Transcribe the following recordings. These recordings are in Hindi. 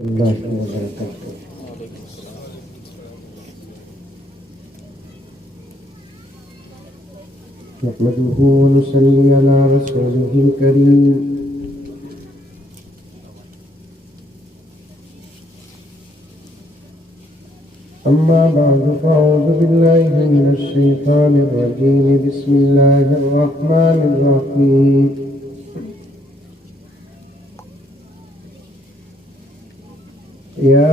अल्लाह वबरकातुहू। नहमदुहु व नुसल्ली अला रसूलिहिल करीम। अम्मा बअद फ़अऊज़ु बिल्लाहि मिनश शैतानिर रजीम। बिस्मिल्लाहिर रहमानिर रहीम। या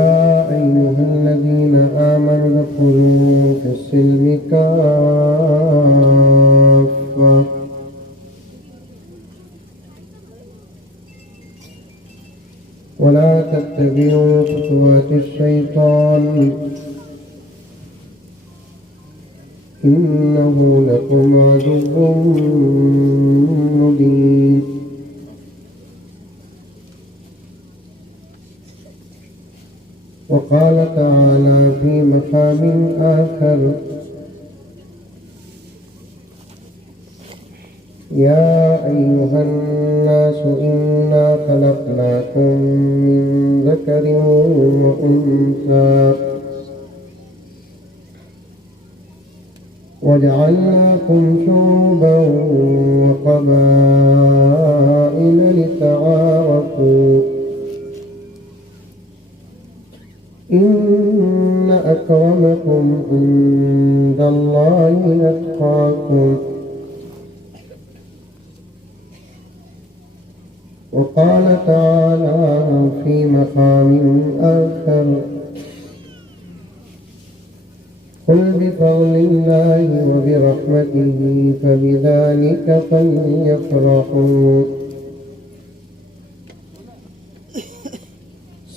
अय्युहल्लज़ीना आमनु उदख़ुलू फ़िस्सिल्मि काफ़्फ़ा वला तत्तबिऊ ख़ुतुवातिश-शैतान इन्नहु लकुम अदुव्वुम मुबीन। वक़ाल तआला फ़ी मक़ामिन आख़र या अय्युहन्नासु इन्ना ख़लक़नाकुम मिन ज़करिन व उन्सा वजअलनाकुम शुऊबन व क़बाइल लितआरफ़ू इन्न अक्रमकुम इंदल्लाहि अत्क़ाकुम। वक़ाल तआला फ़ी मक़ामिन आख़र क़ुल बिफ़ज़लिल्लाहि व बिरहमतिही फ़बिज़ालिका फ़ल्यफ़रहू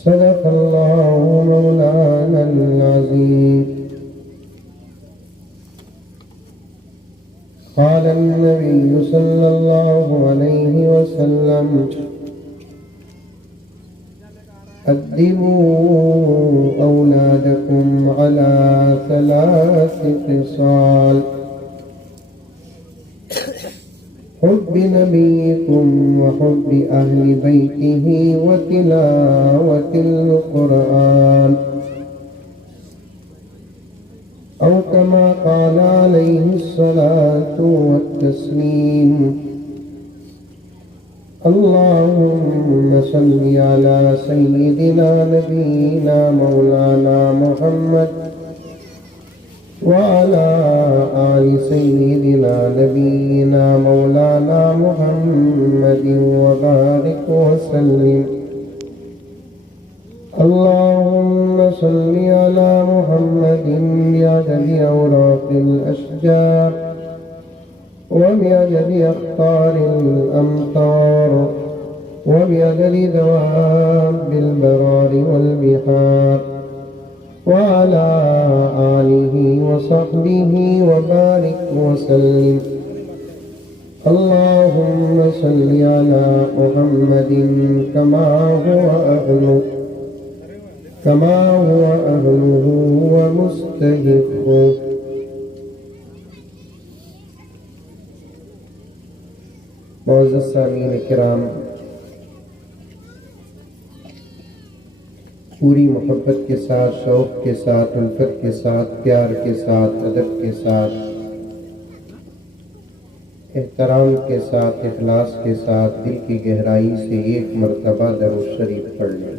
सदक़ल्लाहु मौलानल अज़ीम। क़ाल अन्नबिय्यु सल्लल्लाहु अलैहि वसल्लम अद्दिबू औलादकुम अला सलासि ख़िसाल हुब्बि नबिय्यिकुम व हुब्बि अहलि बैतिही व तिलावतिल क़ुरआन औ कमा क़ाल अलैहिस्सलातु वत्तस्लीम। अल्लाहुम्मा सल्लि अला सय्यिदिना नबीना मौलाना मुहम्मद व अला आलि सय्यिदिना नबीना मौलाना मुहम्मद व बारिक व सल्लिम। अल्लाहुम्मा सल्लि अला मुहम्मदिन बिअददि औराक़िल अशजार व बिअददि अक़्तारिल अमतार व बिअददि दवाबिल बरारि वल बिहार व अला आलिहि व सहबिहि व बारिक व सल्लिम। अल्लाहुम्मा सल्लि अला मुहम्मदिन कमा हुवा अहलुहु व मुस्तहिक़्क़ुहु। मुअज़्ज़ज़ सामीन किराम, पूरी मोहब्बत के साथ, शौक़ के साथ, उल्फत के साथ, प्यार के साथ, अदब के साथ, एहतराम के साथ, इखलास के साथ, दिल की गहराई से एक मरतबा दरूद शरीफ पढ़ लें।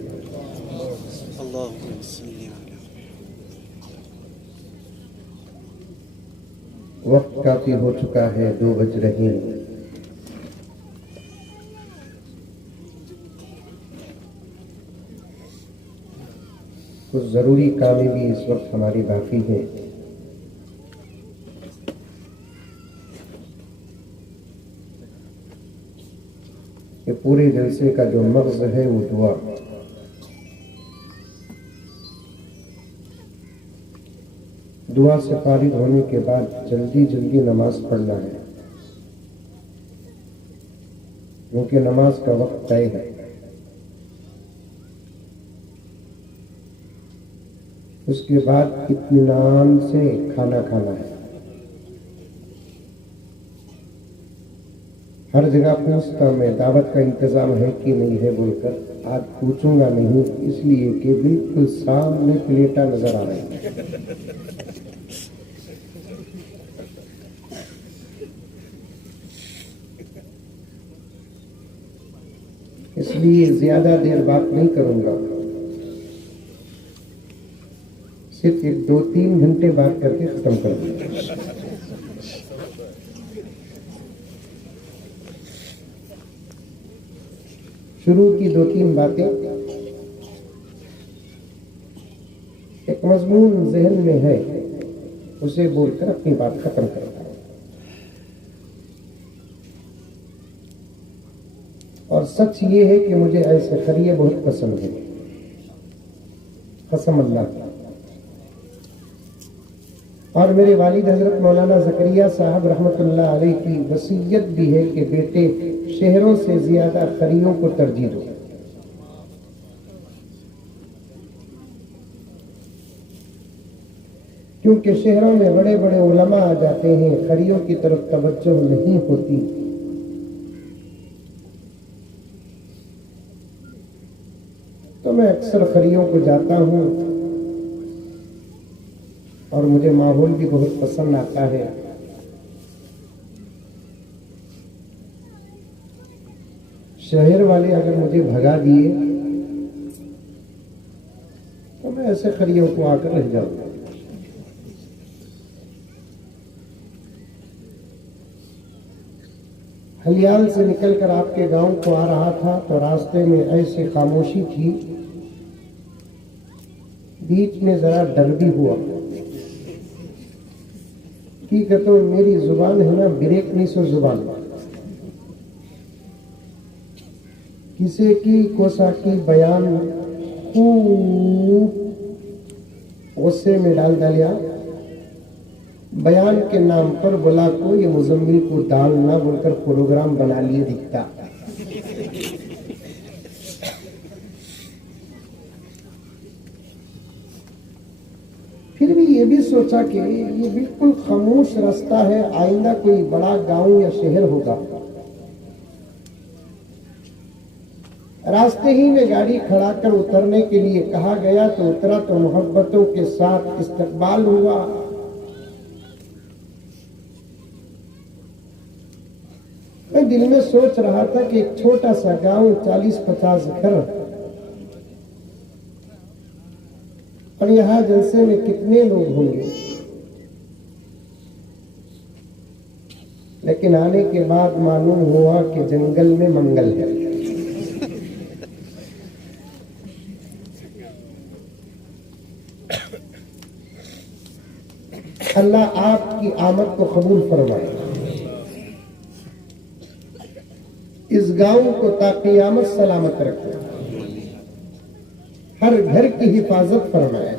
वक्त काफी हो चुका है, 2 बज रहे हैं। कुछ जरूरी कामें भी इस वक्त हमारी बाकी हैं। ये पूरे जलसे का जो मग़ज़ है वो दुआ। दुआ से फारिग होने के बाद जल्दी जल्दी नमाज पढ़ना है, क्योंकि नमाज का वक्त तय है। उसके बाद इत्मीनान से खाना खाना है। हर जगह पूछता मैं दावत का इंतजाम है कि नहीं है बोलकर, आज पूछूंगा नहीं, इसलिए कि बिल्कुल सामने प्लेटा नजर आ रही है। इसलिए ज्यादा देर बात नहीं करूंगा, सिर्फ 2-3 घंटे बात करके खत्म कर दूंगा। शुरू की 2-3 बातें एक मजमून जहन में है, उसे बोलकर अपनी बात खत्म करता है। और सच ये है कि मुझे ऐसे खरिये बहुत पसंद है, कसम अल्लाह की। और मेरे वालिद हजरत मौलाना ज़करिया साहब रहमतुल्लाह अलैह की वसीयत भी है कि बेटे शहरों से ज्यादा खरियों को तरजीह दो। क्योंकि शहरों में बड़े बड़े उलमा आ जाते हैं, खरियों की तरफ तवज्जो नहीं होती। तो मैं अक्सर खरियों को जाता हूं और मुझे माहौल भी बहुत पसंद आता है। शहर वाले अगर मुझे भगा दिए तो मैं ऐसे खरियों को आकर रह जाऊंगा। हलियाल से निकलकर आपके गांव को आ रहा था तो रास्ते में ऐसी खामोशी थी, बीच में जरा डर भी हुआ कि तो मेरी जुबान है ना ब्रेक नहीं सो जुबान, किसी की कोसा की बयान गुस्से में डाल डालिया, बयान के नाम पर बोला को ये मुजम्मिल को दाल ना बोलकर प्रोग्राम बना लिए दिखता। फिर भी ये भी सोचा कि ये बिल्कुल खामोश रास्ता है, आइंदा कोई बड़ा गांव या शहर होगा। रास्ते ही में गाड़ी खड़ा कर उतरने के लिए कहा गया तो उतरा तो मोहब्बतों के साथ इस्तकबाल हुआ। मैं दिल में सोच रहा था कि एक छोटा सा गांव, 40-50 घर, और यहाँ जलसे में कितने लोग होंगे। लेकिन आने के बाद मालूम हुआ कि जंगल में मंगल है। अल्लाह आपकी आमद को कबूल फरमाए, इस गांव को ताक़ियामत सलामत रखे, हर घर की हिफाजत फरमाए।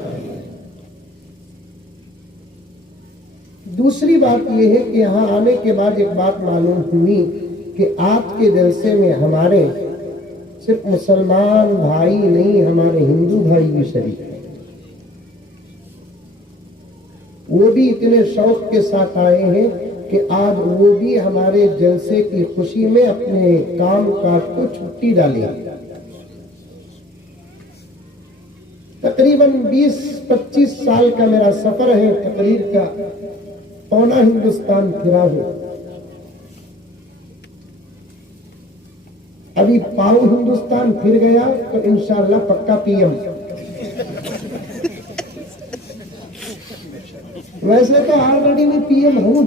दूसरी बात यह है कि यहाँ आने के बाद एक बात मालूम हुई कि आपके जलसे में हमारे सिर्फ मुसलमान भाई नहीं, हमारे हिंदू भाई भी शरीक हैं। वो भी इतने शौक के साथ आए हैं कि आज वो भी हमारे जलसे की खुशी में अपने काम काज को छुट्टी डाले। तकरीबन 20-25 साल का मेरा सफर है, तकरीर का पौना हिंदुस्तान फिरा हूं। अभी पाव हिंदुस्तान फिर गया तो इंशाअल्लाह पक्का पीएम। वैसे तो ऑलरेडी मैं पीएम हूं,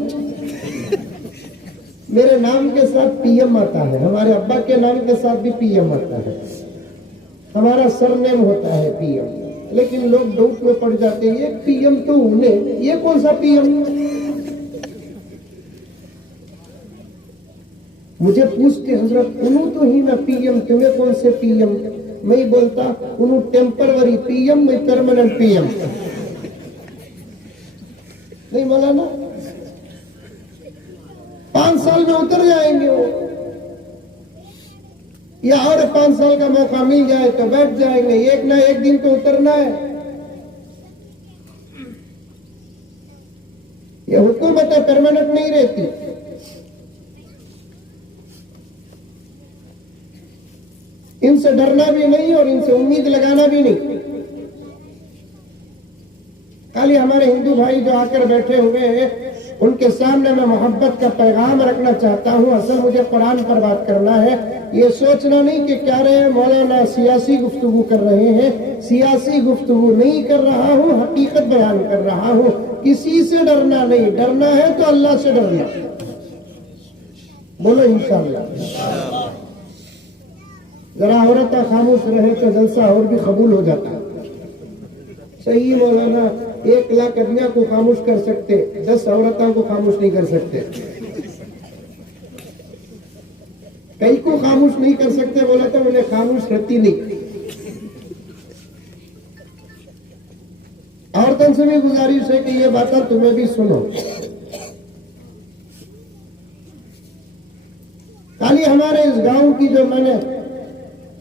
मेरे नाम के साथ पीएम आता है, हमारे अब्बा के नाम के साथ भी पीएम आता है, हमारा सरनेम होता है पीएम। लेकिन लोग डाउट में पड़ जाते हैं, ये पीएम तो उन्हें, ये कौन सा पीएम। मुझे पूछते हजरत उन्हों तो ही ना पीएम, तुम्हें कौन से पीएम। मैं बोलता उन्हों टेम्पररी पीएम, मैं परमानेंट पीएम। नहीं बोला ना, 5 साल में उतर जाएंगे वो, या और 5 साल का मौका मिल जाए तो बैठ जाएंगे, एक ना एक दिन तो उतरना है। ये हुकूमतें परमानेंट नहीं रहती। इनसे डरना भी नहीं और इनसे उम्मीद लगाना भी नहीं। खाली हमारे हिंदू भाई जो आकर बैठे हुए हैं उनके सामने मैं मोहब्बत का पैगाम रखना चाहता हूं। असल मुझे कुरान पर बात करना है। ये सोचना नहीं कि क्या रहे मौलाना सियासी गुफ्तगू कर रहे हैं। सियासी गुफ्तगू नहीं कर रहा हूं, हकीकत बयान कर रहा हूं। किसी से डरना नहीं, डरना है तो अल्लाह से डरना। बोलो इंशाअल्लाह। जरा औरतें खामोश रहे तो जलसा और भी कबूल हो जाता। सही मौलाना 1 लाख आदमियों को खामोश कर सकते, 10 औरतों को खामोश नहीं कर सकते। कई को खामोश नहीं कर सकते बोला तो उन्हें खामोश रहती नहीं। औरतों से भी गुजारिश है कि ये बातें तुम्हें भी सुनो। खाली हमारे इस गांव की जो मैंने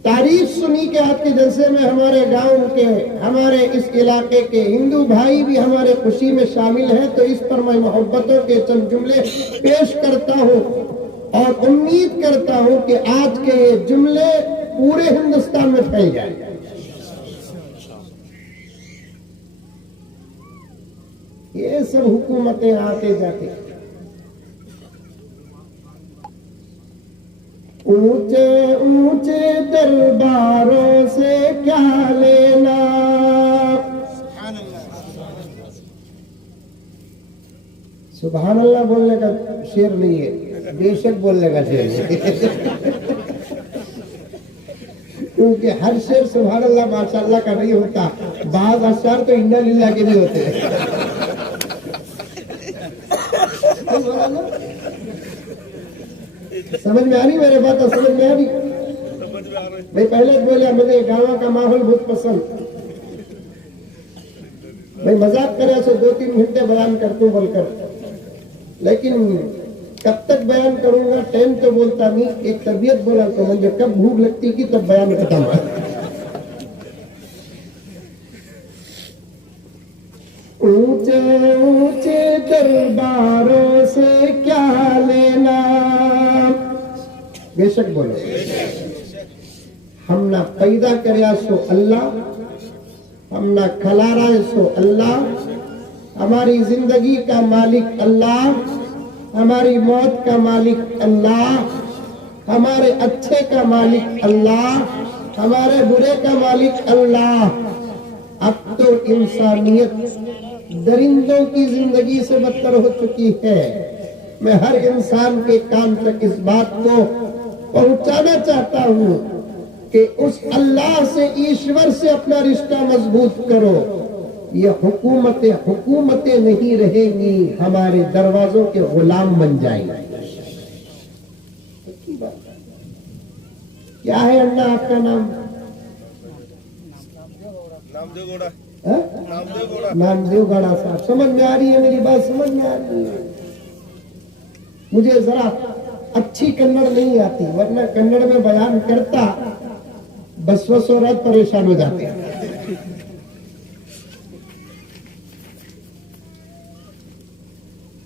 तारीफ सुनी के आज के जलसे में हमारे गांव के, हमारे इस इलाके के हिंदू भाई भी हमारे खुशी में शामिल हैं, तो इस पर मैं मोहब्बतों के चंद जुमले पेश करता हूं और उम्मीद करता हूं कि आज के ये जुमले पूरे हिंदुस्तान में फैल जाए। ये सब हुकूमतें आते जाते, ऊंचे ऊंचे दरबारों से क्या लेना। सुभान अल्लाह बोलने का शेर नहीं है, बेशक बोलने का शेर है। क्योंकि हर शेर सुभान अल्लाह माशाअल्लाह का नहीं होता, बाज़ अशआर तो इन्ना लिल्लाह के भी होते हैं। समझ में आ रही मेरे बात? समझ में आ रही? मैं पहले बोला मुझे गाँव का माहौल बहुत पसंद। मैं मजाक करे से 2-3 घंटे बयान करता हूँ बोलकर, लेकिन कब तक बयान करूंगा टाइम तो बोलता नहीं। एक तबीयत बोला तो मुझे कब भूख लगती की तब बयान खत्म। ऊंचे ऊंचे दरबारों से क्या लेना, बेशक बोलो। हम ना पैदा करया सो अल्लाह, हम ना खिला सो अल्लाह, हमारी जिंदगी का मालिक अल्लाह, हमारी मौत का मालिक अल्लाह, हमारे अच्छे का मालिक अल्लाह, हमारे बुरे का मालिक अल्लाह। अब तो इंसानियत दरिंदों की जिंदगी से बदतर हो चुकी है। मैं हर इंसान के कान तक इस बात को पहुंचाना चाहता हूं कि उस अल्लाह से, ईश्वर से अपना रिश्ता मजबूत करो। ये हुकूमतें नहीं रहेंगी, हमारे दरवाजों के गुलाम बन जाएंगे। क्या है अल्लाह आपका नाम? नामदेव गौड़ा साहब। समझ में आ रही है मेरी बात? समझ में आ रही है? मुझे जरा अच्छी कन्नड़ नहीं आती, वरना कन्नड़ में बयान करता बसवसोरात परेशान हो जाते हैं।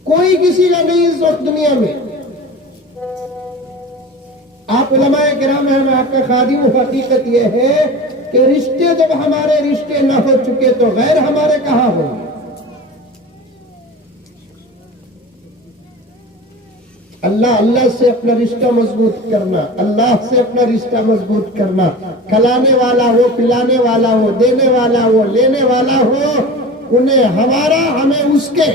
कोई किसी का नहीं इस वक्त दुनिया में। आप उलमाए किराम हैं, मैं आपका खादिम हूं। हकीकत यह है कि रिश्ते जब हमारे रिश्ते न हो चुके तो गैर हमारे कहां होंगे। अल्लाह से अपना रिश्ता मजबूत करना, अल्लाह से अपना रिश्ता मजबूत करना। खिलाने वाला हो, पिलाने वाला हो, देने वाला हो, लेने वाला हो, उन्हें हमारा, हमें उसके।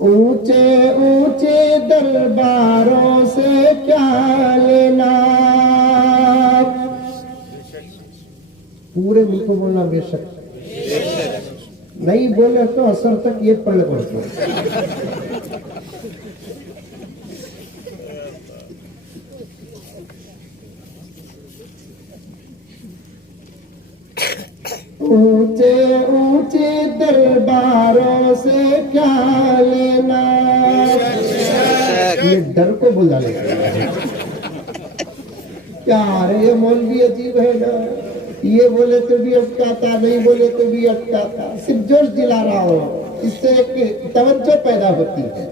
ऊंचे ऊंचे दरबारों से क्या लेना। पूरे मुल्क को बोलना बेशक, नहीं बोले तो असर तक ये पढ़ पड़ते। ऊंचे ऊंचे दरबारों से क्या लेना। ये डर को बुला लेगा। क्या रे ये मौलवी अजीब है ना, ये बोले तो भी अटकाता, नहीं बोले तो भी अटकाता। सिर्फ जोश दिला रहा हो, इससे एक तवज्जो पैदा होती है।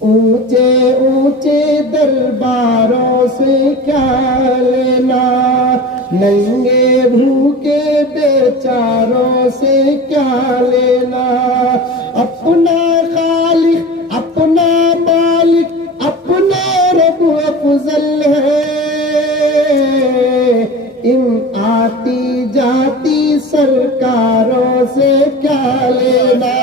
ऊंचे ऊंचे दरबारों से क्या लेना, नंगे भूखे बेचारों से क्या लेना। अपना खालिक अपना मालिक अपना रब अफजल है, इन आती जाती सरकारों से क्या लेना।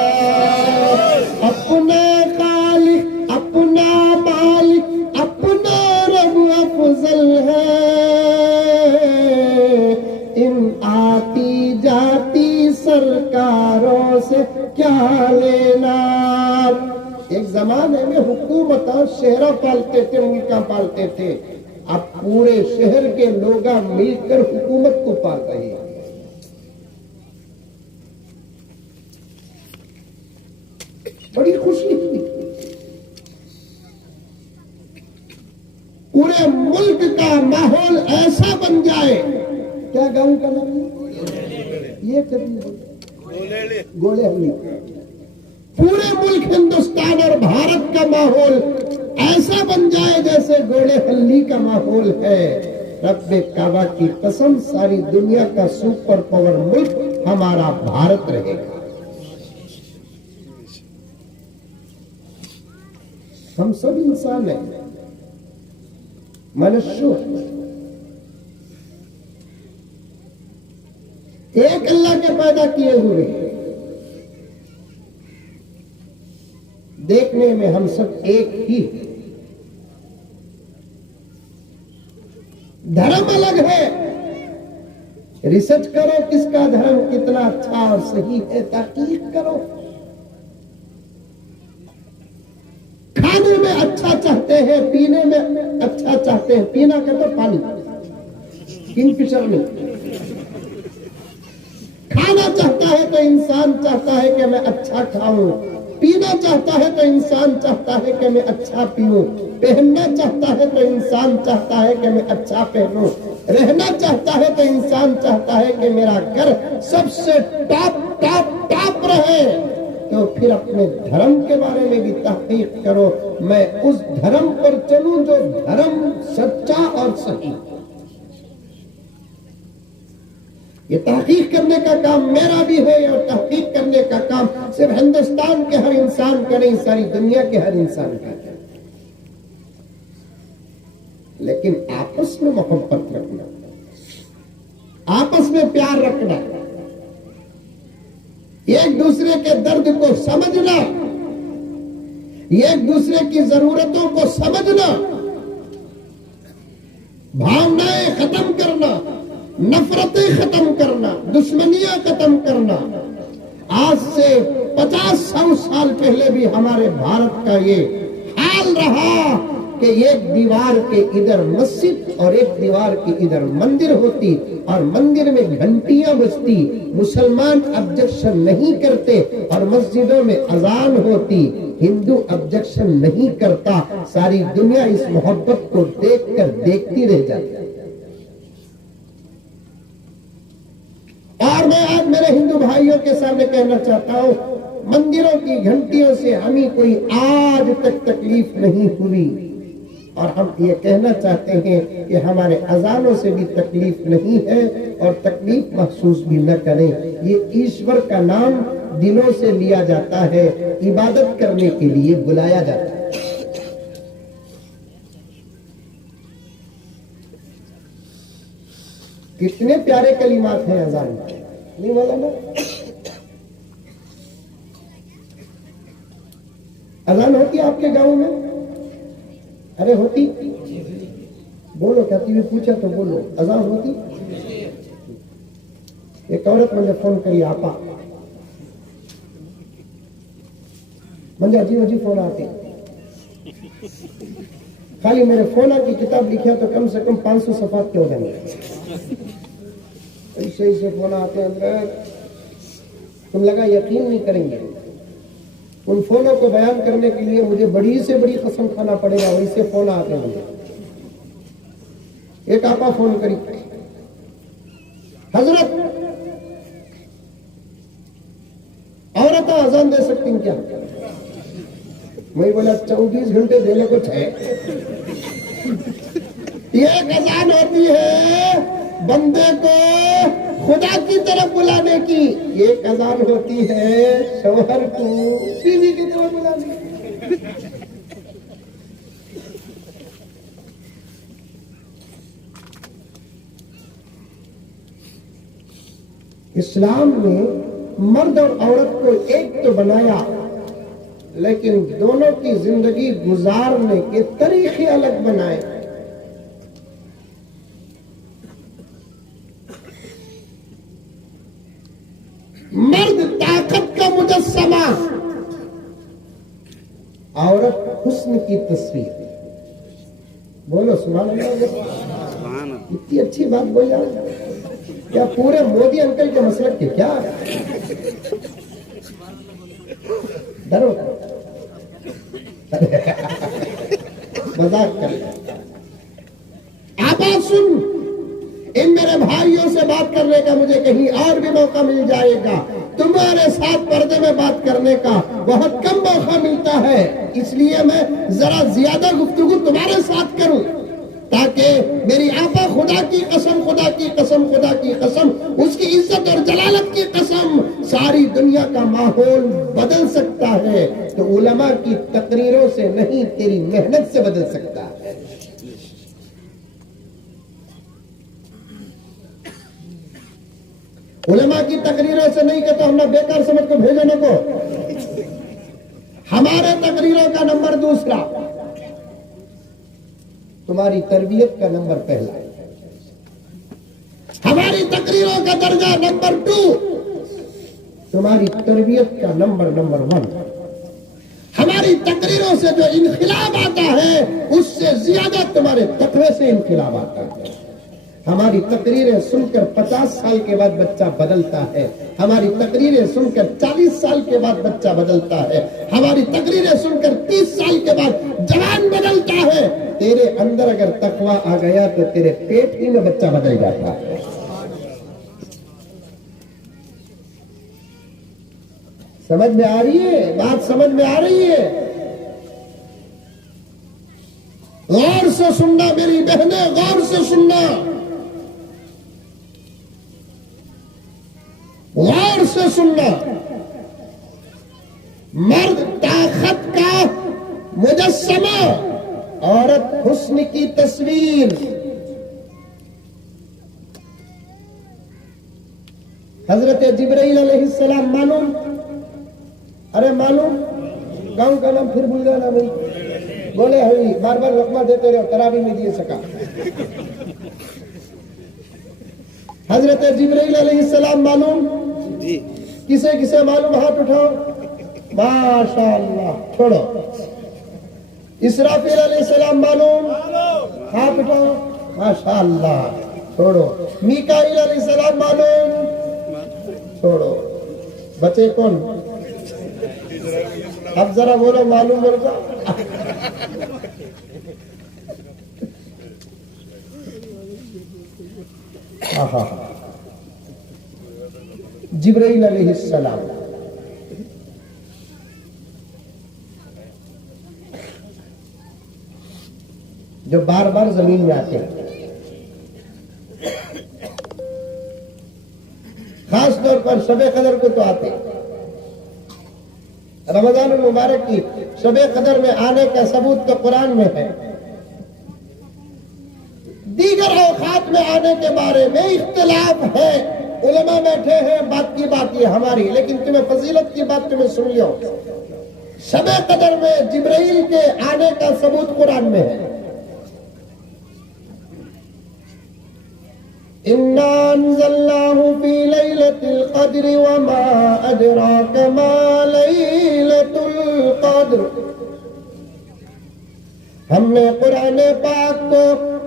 अपना खालिक अपना मालिक अपना रब अफजल है, इन आती जाती सरकारों से क्या लेना। एक जमाने में हुकूमत शहरा पालते थे, मुल्का पालते थे। अब पूरे शहर के लोग मिलकर हुकूमत को पाल रहे हैं। बड़ी खुशी हुई। पूरे मुल्क का माहौल ऐसा बन जाए। क्या गांव का नाम ये कभी गोलेहल्ली। पूरे मुल्क हिंदुस्तान और भारत का माहौल ऐसा बन जाए जैसे गोलेहल्ली का माहौल है। रब्बे काबा की कसम, सारी दुनिया का सुपर पावर मुल्क हमारा भारत रहेगा। हम सब इंसान हैं, मनुष्य। एक अल्लाह के पैदा किए हुए, देखने में हम सब एक ही। धर्म अलग है। रिसर्च करो किसका धर्म कितना अच्छा और सही है, तहकीक करो। खाने में अच्छा चाहते हैं, पीने में अच्छा चाहते हैं। पीना का तो पानी, किंगफिशर में। खाना चाहता है तो इंसान चाहता है कि मैं अच्छा खाऊं। पीना चाहता है तो इंसान चाहता है कि मैं अच्छा पीऊं। पहनना चाहता है तो इंसान चाहता है कि मैं अच्छा पहनूं। रहना चाहता है तो इंसान चाहता है कि मेरा घर सबसे टॉप टॉप टॉप रहे। तो फिर अपने धर्म के बारे में भी तहकीक करो। मैं उस धर्म पर चलूं जो धर्म सच्चा और सही। ये तहकीक करने का काम मेरा भी है, और तहकीक करने का काम सिर्फ हिंदुस्तान के हर इंसान का नहीं, सारी दुनिया के हर इंसान का है। लेकिन आपस में मोहब्बत रखना, आपस में प्यार रखना, एक दूसरे के दर्द को समझना, एक दूसरे की जरूरतों को समझना, भावनाएं खत्म करना, नफरतें खत्म करना, दुश्मनियां खत्म करना। आज से 50-100 साल पहले भी हमारे भारत का ये हाल रहा कि एक दीवार के इधर मस्जिद और एक दीवार के इधर मंदिर होती, और मंदिर में घंटियां बजती। मुसलमान ऑब्जेक्शन नहीं करते, और मस्जिदों में अजान होती। हिंदू ऑब्जेक्शन नहीं करता। सारी दुनिया इस मोहब्बत को देखकर देखती रह जाती। और मैं आज मेरे हिंदू भाइयों के सामने कहना चाहता हूं, मंदिरों की घंटियों से हमें कोई आज तक तकलीफ नहीं हुई, और हम ये कहना चाहते हैं कि हमारे अजानों से भी तकलीफ नहीं है, और तकलीफ महसूस भी न करें। ये ईश्वर का नाम दिलों से लिया जाता है, इबादत करने के लिए बुलाया जाता है। कितने प्यारे कलिमात हैं अजान में, नहीं बोला ना? अजान होती है आपके गांव में? अरे होती? बोलो, क्या टीवी पूछा तो बोलो, अजान होती? एक औरत मुझे फोन करी, आपा मुझे अजीब अजीब फोन आते। खाली मेरे फोन की किताब लिखा तो कम से कम 500 सफात के हो जाएंगे। ऐसे ऐसे फोन आते हैं अंदर, तुम लगा यकीन नहीं करेंगे। उन फोनों को बयान करने के लिए मुझे बड़ी से बड़ी कसम खाना पड़ेगा, वैसे फोन आते हैं मुझे। एक आपा फोन करी, हजरत औरत अजान दे सकती हैं क्या? मैं बोला 24 घंटे देने कुछ है। ये अजान होती है बंदे को खुदा की तरफ बुलाने की, ये अजान होती है शौहर को बीवी की तरफ बुलाने की। इस्लाम ने मर्द और औरत को एक तो बनाया, लेकिन दोनों की जिंदगी गुजारने के तरीके अलग बनाए। मर्द ताकत का मुजस्समा, औरत हुस्न की तस्वीर। बोलो सुभान अल्लाह। इतनी अच्छी बात बोल यार, क्या पूरे मोदी अंकल के मसलक के क्या डरो मजाक कर। आवाज सुन, इन मेरे भाइयों से बात करने का मुझे कहीं और भी मौका मिल जाएगा, तुम्हारे साथ पर्दे में बात करने का बहुत कम मौका मिलता है, इसलिए मैं जरा ज्यादा गुफ्तगू तुम्हारे साथ करूं, ताकि मेरी आपा खुदा की कसम, खुदा की कसम, खुदा की कसम, उसकी इज्जत और जलालत की कसम, सारी दुनिया का माहौल बदल सकता है तो उलमा की तकरीरों से नहीं, तेरी मेहनत से बदल सकता है। उलमा की तकरीरों से नहीं कहता हमने बेकार समझ को भेजने को। हमारे तकरीरों का नंबर दूसरा, तुम्हारी तरबियत का नंबर पहला। हमारी तकरीरों का दर्जा नंबर 2, तुम्हारी तरबियत का नंबर 1। हमारी तकरीरों से जो इनखिलाब आता है उससे ज्यादा तुम्हारे तकवे से इनखिलाब आता है। हमारी तकरीरें सुनकर 50 साल के बाद बच्चा बदलता है, हमारी तकरीरें सुनकर 40 साल के बाद बच्चा बदलता है, हमारी तकरीरें सुनकर 30 साल के बाद जवान बदलता है। तेरे अंदर अगर तकवा आ गया तो तेरे पेट ही में बच्चा बदल जाता है। समझ में आ रही है बात? समझ में आ रही है? गौर से सुनना मेरी बहनें, गौर से सुनना, गौर से सुनना। मर्द ताकत का मुजस्समा, औरत हुस्न की तस्वीर। हजरत जिब्राइल अलैहिस्सलाम मालूम? अरे मालूम? गांव का नाम फिर भूल जाना भाई। बोले हरी बार बार लकमा देते रहो, तरावी नहीं दिए सका। हजरत जिब्राइल अलैहिस्सलाम मालूम? जी। किसे किसे मालूम? हाथ उठाओ। माशाअल्लाह, छोड़ो। इसराफील अलैहिस्सलाम मालूम? हाथ उठाओ। माशाअल्लाह, छोड़ो। मीकाईल अलैहिस्सलाम मालूम? छोड़ो। बचे कौन? अब जरा बोलो मालूम बोल का। जिब्राइल अलैहिस्सलाम जो बार बार जमीन में आते हैं, खास तौर पर शबे कदर को तो आते हैं। रमजान मुबारक की शबे कदर में आने का सबूत तो कुरान में है। दीगर औकात में आने के बारे में इख्तिलाफ है, उलमा बैठे हैं, बात की बात ये हमारी, लेकिन तुम्हें फजीलत की बात तुम्हें सुन लियो। शबे कदर में जिब्राइल के आने का सबूत कुरान में है। इन्ना अंज़लनाहु फी लैलतिल क़द्र व मा अदराक मा लैलतुल क़द्र। हमने कुरान पाक को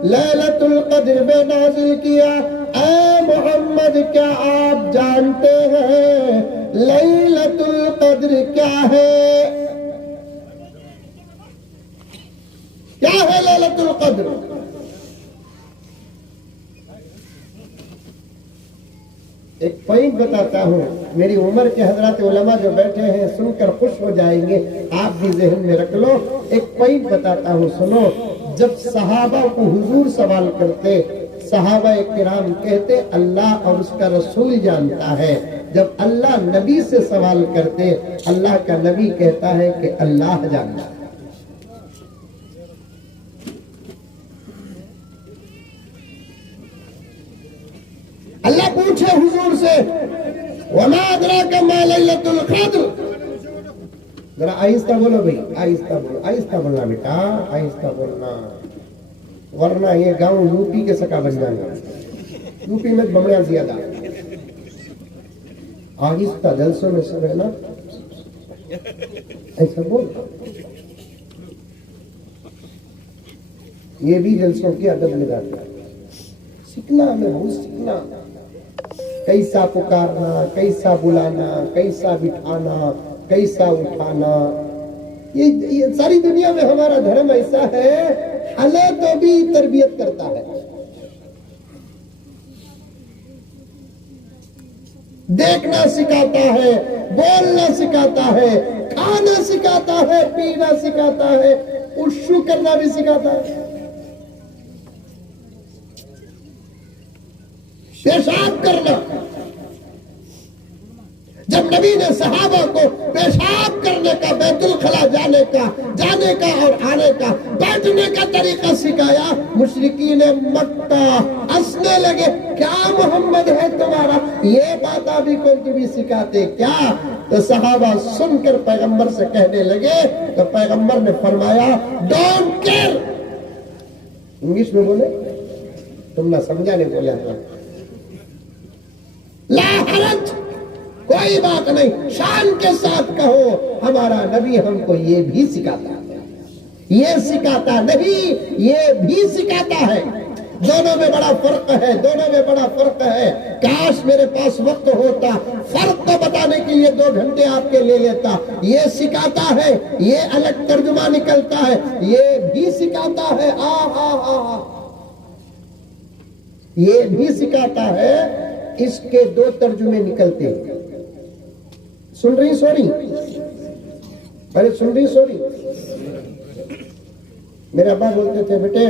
लैलतुल क़द्र में नाज़िल किया। ऐ मोहम्मद, क्या आप जानते हैं लैलतुल क़द्र क्या है? क्या है लैलतुल क़द्र? एक पॉइंट बताता हूँ, मेरी उम्र के हजरत उलमा जो बैठे हैं सुनकर खुश हो जाएंगे, आप भी ज़हन में रख लो। एक पॉइंट बताता हूँ, सुनो। जब सहाबा को हुजूर सवाल करते, सहाबा किराम कहते अल्लाह और उसका रसूल जानता है। जब अल्लाह नबी से सवाल करते, अल्लाह का नबी कहता है कि अल्लाह जानता है। अल्लाह पूछे हुजूर से, वमा अदराका मा लैलतुल क़द्र। जरा आहिस्ता बोलो भाई, आहिस्ता बोलो, आहिस्ता बोलना बेटा, आहिस्ता बोलना, वरना ये गांव यूपी के सका बन जाएगा। यूपी में बमड़िया ज्यादा। आहिस्ता जलसों में सब है ना, ऐसा बोल। ये भी जलसों की अदब में जाता है। सीखना हमें बहुत सीखना, कैसा पुकारना, कैसा बुलाना, कैसा बिठाना, कैसा उठाना। ये सारी दुनिया में हमारा धर्म ऐसा है, हले तो भी तरबियत करता है। देखना सिखाता है, बोलना सिखाता है, खाना सिखाता है, पीना सिखाता है, उशू करना भी सिखाता है, पेशाब करना। जब नबी ने सहाबा को पेशाब करने का, बैतुल खला जाने का और आने का, बैठने का तरीका सिखाया, मुशरिकीन मक्का हंसने लगे, क्या मोहम्मद है तुम्हारा, ये बात अभी कोई भी सिखाते क्या? तो सहाबा सुनकर पैगंबर से कहने लगे, तो पैगंबर ने फरमाया डोंट केयर। इंग्लिश में बोले, तुम ना समझा नहीं बोले, ला हरज, कोई बात नहीं, शान के साथ कहो। हमारा नबी हमको ये भी सिखाता है, ये सिखाता नहीं, ये भी सिखाता है। दोनों में बड़ा फर्क है, दोनों में बड़ा फर्क है। काश मेरे पास वक्त होता, फर्क को बताने के लिए 2 घंटे आपके ले लेता। ये सिखाता है, ये अलग तर्जुमा निकलता है, ये भी सिखाता है। ये भी सिखाता है, इसके 2 तर्जुमे निकलते हैं। सुन रही सॉरी, अरे सुन रही सॉरी। मेरे अब्बा बोलते थे, बेटे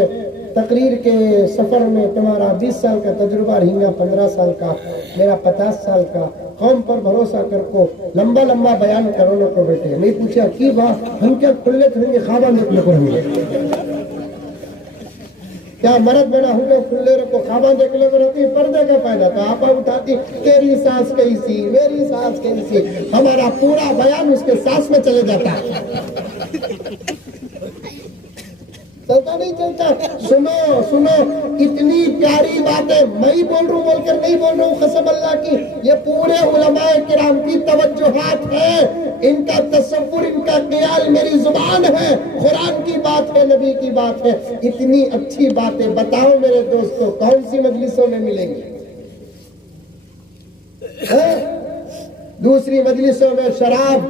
तकरीर के सफर में तुम्हारा 20 साल का तजुर्बा रहेगा, 15 साल का, मेरा 50 साल का। कौम पर भरोसा कर को लंबा लंबा बयान करो को बेटे। नहीं पूछा की बात, हम क्या खुले रहेंगे, खाबा देखने को रहेंगे, क्या मर्द बना हुए खुले रखो, खाबा देखने को रहती, पर्दे का फायदा था। आपा उठाती, तेरी सास कैसी, मेरी सास कैसी, हमारा पूरा बयान उसके सास में चले जाता। चलता नहीं चलता। सुनो सुनो, इतनी प्यारी बातें मैं ही बोल रहा हूँ, बोलकर नहीं बोल रहा हूँ, कसम अल्लाह की। ये पूरे उलमाए किराम की तवज्जुहात है, इनका तसव्वुर, इनका ख्याल मेरी जुबान है, कुरान की बात है, नबी की बात है। इतनी अच्छी बातें बताओ मेरे दोस्तों, कौन सी मजलिसों में मिलेंगी? दूसरी मजलिसों में शराब,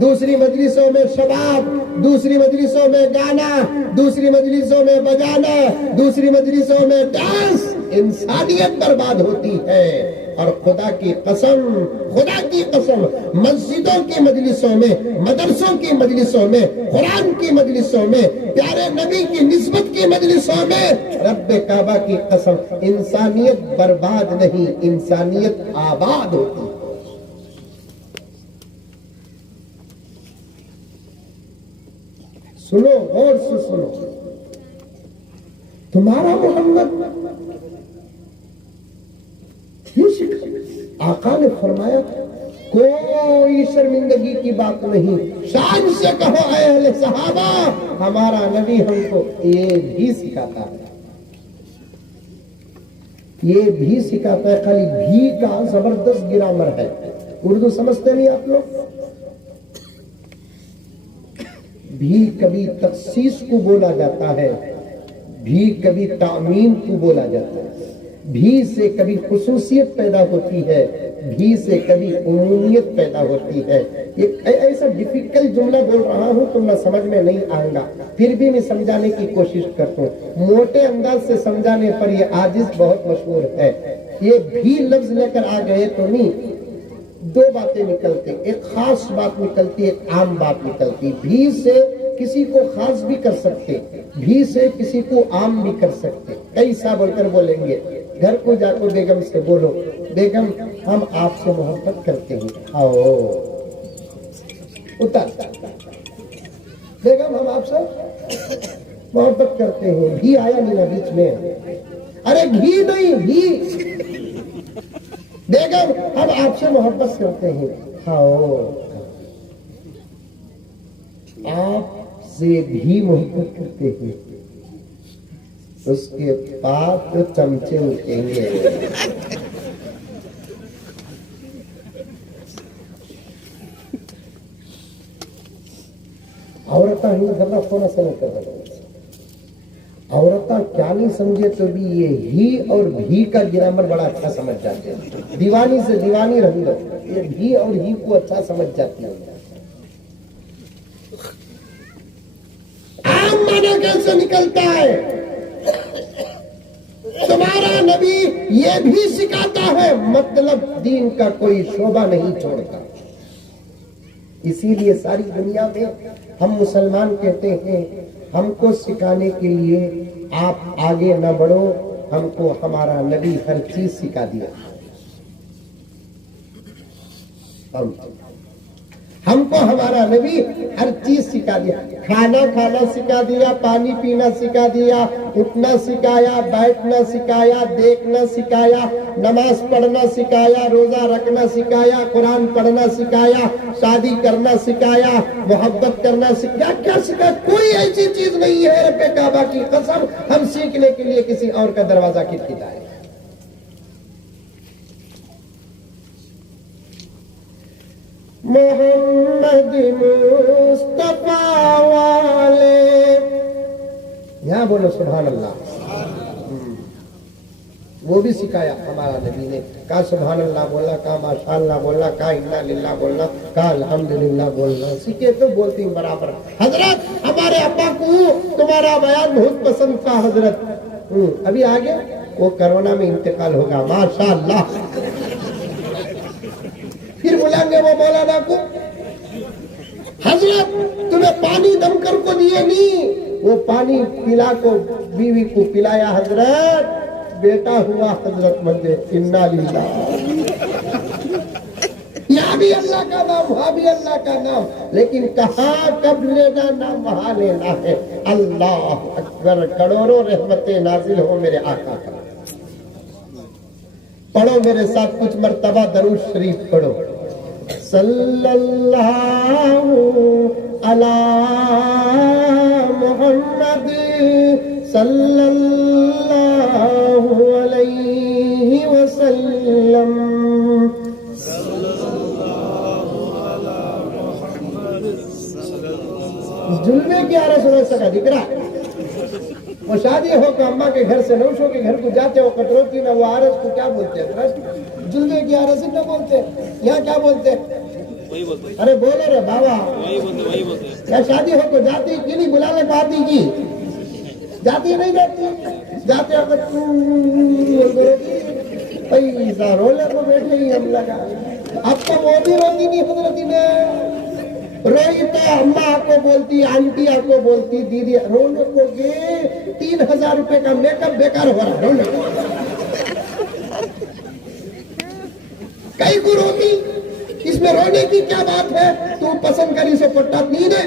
दूसरी मजलिसों में शबाब, दूसरी मजलिसों में गाना, दूसरी मजलिसों में बजाना, दूसरी मजलिसों में डांस। इंसानियत बर्बाद होती है। और खुदा की कसम, मस्जिदों की मजलिसों में, मदरसों की मजलिसों में, कुरान की मजलिसों में, प्यारे नबी की निस्बत की मजलिसों में, रब्बे काबा की कसम, इंसानियत बर्बाद नहीं, इंसानियत आबाद होती है। सुनो, गौर से सुनो, तुम्हारा मोहम्मद आका ने फरमाया कोई शर्मिंदगी की बात नहीं। शान से कहो ऐ अहले सहाबा, हमारा नबी हमको ये भी सिखाता है, ये भी सिखाता है। खाली भी का जबरदस्त ग्रामर है। उर्दू समझते नहीं आप लोग? भी कभी तखसीस को बोला जाता है, भी कभी तामीन को बोला जाता है, भी से कभी खुसूसियत पैदा होती है, भी से कभी उमूमियत पैदा होती है। ये ऐसा डिफिकल्ट जुमला बोल रहा हूँ, तुम समझ में नहीं आएगा, फिर भी मैं समझाने की कोशिश करता हूँ। मोटे अंदाज से समझाने पर यह आजिज बहुत मशहूर है। ये भी लफ्ज लेकर आ गए तो नहीं, दो बातें निकलती, एक खास बात निकलती, एक आम बात निकलती। भी से किसी को खास भी कर सकते, भी से किसी को आम भी कर सकते। कैसा बोलकर बोलेंगे, घर को जाकर बेगम से बोलो, बेगम हम आपसे मोहब्बत करते हैं, आओ उतर। बेगम हम आपसे मोहब्बत करते हैं। घी आया नहीं ना बीच में, अरे घी नहीं, घी। बेगम हम आपसे मोहब्बत करते हैं, आओ। आपसे भी मोहब्बत करते हैं, उसके बाद तो चमचे उठेंगे। औरता ही गला फोना से नहीं कर रहा, औरता क्या नहीं समझे तो भी ये ही और भी का ग्रामर बड़ा अच्छा समझ जाते हैं। दीवानी से दीवानी रह लो, ये भी और ही को अच्छा समझ जाती है। आम माना कैसे निकलता है, तुम्हारा नबी ये भी सिखाता है, मतलब दीन का कोई शोभा नहीं छोड़ता। इसीलिए सारी दुनिया में हम मुसलमान कहते हैं, हमको सिखाने के लिए आप आगे न बढ़ो, हमको हमारा नबी हर चीज सिखा दिया। हमको हमारा नबी हर चीज सिखा दिया, खाना खाना सिखा दिया, पानी पीना सिखा दिया, उठना सिखाया, बैठना सिखाया, देखना सिखाया, नमाज पढ़ना सिखाया, रोजा रखना सिखाया, कुरान पढ़ना सिखाया, शादी करना सिखाया, मोहब्बत करना सिखाया। क्या सिखाया? कोई ऐसी चीज नहीं है रब्बे काबा की कसम हम सीखने के लिए किसी और का दरवाजा खटखटाए। मोहम्मद मुस्तफा वाले, यहाँ बोलो सुभान अल्लाह। वो भी सिखाया हमारा नबी ने, कहा सुभान अल्लाह बोलना, कहा माशाअल्लाह बोलना, कहा इन्ना लिल्लाह बोलना, कहा अल्हम्दुलिल्लाह बोलना। सीखे तो बोलती बराबर। हजरत हमारे अब्बा को तुम्हारा बयान बहुत पसंद था हजरत। अभी आगे वो कोरोना में इंतकाल होगा, माशाअल्लाह। फिर बुलाएंगे वो मौलाना को, हजरत तुम्हें पानी दमकर को दिए नहीं, वो पानी पिला को बीवी को पिलाया, हजरत बेटा हुआ हजरत मंदे। इन्ना लिल्लाह। यहाँ भी अल्लाह का नाम, वहाँ भी अल्लाह का नाम, लेकिन कहाँ कब लेना नाम वहाँ लेना है। अल्लाह अकबर। करोड़ों रहमतें नाजिल हो मेरे आका पर। पढ़ो मेरे साथ कुछ मर्तबा दरूद शरीफ पढ़ो। सल्लल्लाहु अला मुहम्मद सल्लल्लाहु अलैहि वसल्लम। जुल्मे की आरस हो सका दिख रहा। वो शादी हो तो अम्मा के घर से नौशों के घर को जाते हो, कटरोती में वो आरस को क्या बोलते हैं? जुल्मे की आरस ही न बोलते, यहाँ क्या बोलते? वही बोलते। अरे बोलो रे बाबा, वही बोलते। क्या शादी हो तो जाती कि नहीं? बुला ले पाती की जाती नहीं जाती? जाते पैसा रोले को बैठे ही हम लगा। अब तो वो भी रोती नहीं हजरती ने, रोई तो अम्मा आपको बोलती, आंटी आपको बोलती, दीदी रोने को गे 3000 रुपए का मेकअप बेकार हो रहा। रोने कई को रोती, इसमें रोने की क्या बात है? तू पसंद करी सो पट्टा नींद है,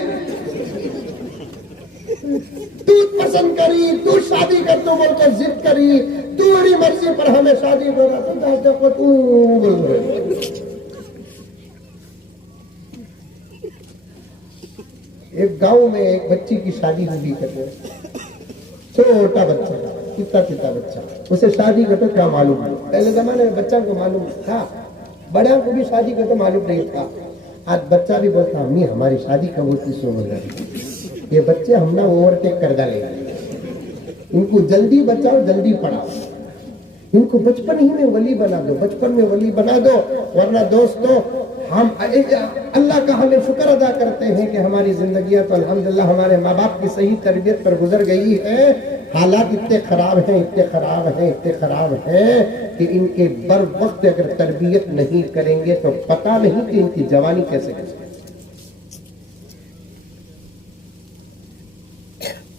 तू पसंद करी, तू शादी कर तो बोल कर जिद करी, तू मेरी मर्जी पर हमें शादी हो रहा तो तू बोल रहे। एक गांव में एक बच्ची की शादी हुई करते, छोटा बच्चा, कितना बच्चा, उसे शादी का तो क्या मालूम। पहले जमाने में बच्चा को मालूम था, बड़ा को भी शादी का तो मालूम नहीं था। आज बच्चा भी बोलता अम्मी हमारी शादी कब होती? सो रही। ये बच्चे हम ना ओवरटेक कर डालेंगे, इनको जल्दी बचाओ, जल्दी पढ़ाओ, इनको बचपन ही में वली बना दो, बचपन में वली बना दो। वरना दोस्तों हम अल्लाह का हमें शुक्र अदा करते हैं कि हमारी जिंदगियां तो अल्हम्दुलिल्लाह हमारे माँ बाप की सही तरबियत पर गुजर गई है। हालात इतने खराब हैं, इतने खराब हैं, इतने खराब हैं कि इनके बर वक्त अगर तरबियत नहीं करेंगे तो पता नहीं कि इनकी जवानी कैसे कैसे।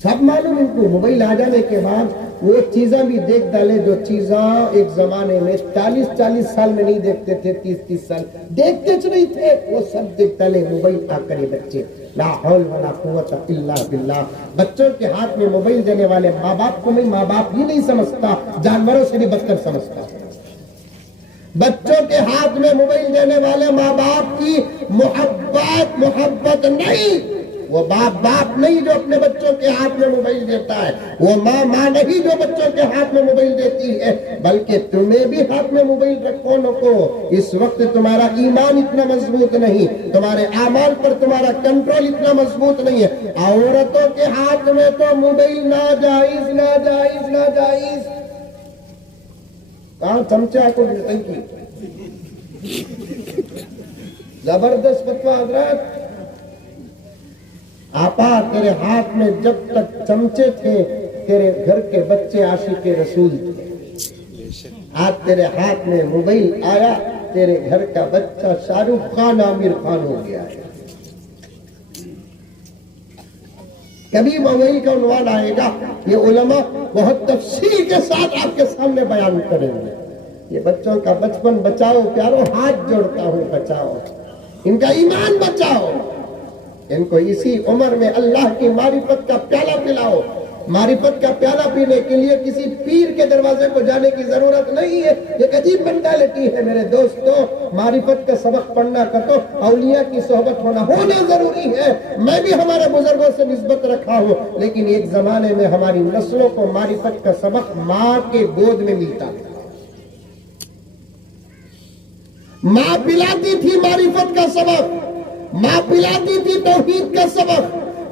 सब मालूम इनको, मोबाइल आ जाने के बाद वो चीज़ें भी देख डाले जो चीज़ें एक जमाने में 40-40 साल में नहीं देखते थे, 30-30 साल देखते नहीं थे, वो सब देख डाले मोबाइल आकर। बच्चे ला हौल वला कुव्वता इल्ला बिल्लाह। बच्चों के हाथ में मोबाइल देने वाले माँ बाप को माँ बाप ही नहीं समझता, जानवरों से भी बदतर समझता। बच्चों के हाथ में मोबाइल देने वाले माँ बाप की मोहब्बत नहीं, वो बाप नहीं जो अपने बच्चों के हाथ में मोबाइल देता है, वो माँ नहीं जो बच्चों के हाथ में मोबाइल देती है, बल्कि तुम्हें भी हाथ में मोबाइल रखो नको। इस वक्त तुम्हारा ईमान इतना मजबूत नहीं, तुम्हारे आमाल पर तुम्हारा कंट्रोल इतना मजबूत नहीं है। औरतों के हाथ में तो मोबाइल नाजायज नाजायज नाजायज। कहां चमचा को टंकी, जबरदस्त फतवा हजरत। आपा तेरे हाथ में जब तक चमचे थे तेरे घर के बच्चे आशिक़े रसूल थे, आज तेरे हाथ में मोबाइल आया तेरे घर का बच्चा शाहरुख खान आमिर खान हो गया है। कभी मोबाइल का उन्वान आएगा, ये उलमा बहुत तफसील के साथ आपके सामने बयान करेंगे। ये बच्चों का बचपन बचाओ प्यारो, हाथ जोड़ता हूं बचाओ, इनका ईमान बचाओ, इनको इसी उम्र में अल्लाह की मारिफत का प्याला पिलाओ। मारिफत का प्याला पीने के लिए किसी पीर के दरवाजे को जाने की जरूरत नहीं है। एक अजीब मेंटालिटी है मेरे दोस्तों, मारिफत का सबक पढ़ना का तो औलिया की सोहबत होना जरूरी है। मैं भी हमारे बुजुर्गों से निस्बत रखा हूँ, लेकिन एक जमाने में हमारी नस्लों को मारिफत का सबक माँ के गोद में मिलता था। माँ पिलाती थी मारिफत का सबक, माँ पिलाती थी तौहीद का सबक,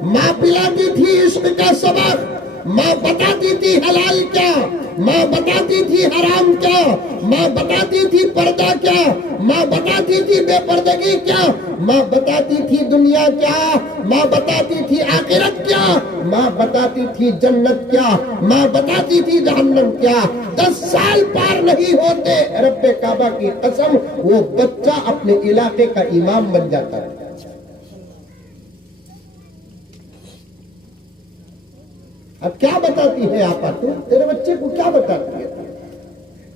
माँ पिलाती थी इश्क का सबक, माँ बताती थी हलाल क्या, माँ बताती थी हराम क्या, माँ बताती थी पर्दा क्या, माँ बताती थी बेपर्दगी क्या, माँ बताती थी दुनिया क्या, माँ बताती थी आखिरत क्या, माँ बताती थी जन्नत क्या, माँ बताती थी जहन्नम क्या। 10 साल पार नहीं होते रब्बे काबा की कसम, वो बच्चा अपने इलाके का इमाम बन जाता है। अब क्या बताती है आपा, तू तेरे बच्चे को क्या बताती है,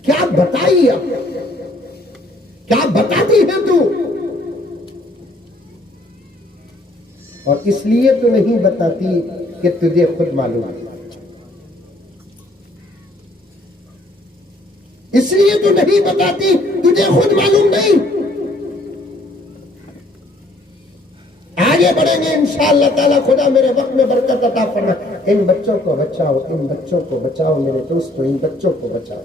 क्या बताई आप, क्या बताती है तू? और इसलिए तो नहीं बताती कि तुझे खुद मालूम है, इसलिए तो नहीं बताती तुझे खुद मालूम नहीं। आगे बढ़ेंगे इंशाअल्लाह ताला, खुदा मेरे वक्त में बरकत अता फरमा। इन बच्चों को बचाओ, इन बच्चों को बचाओ मेरे दोस्तों, इन बच्चों को बचाओ।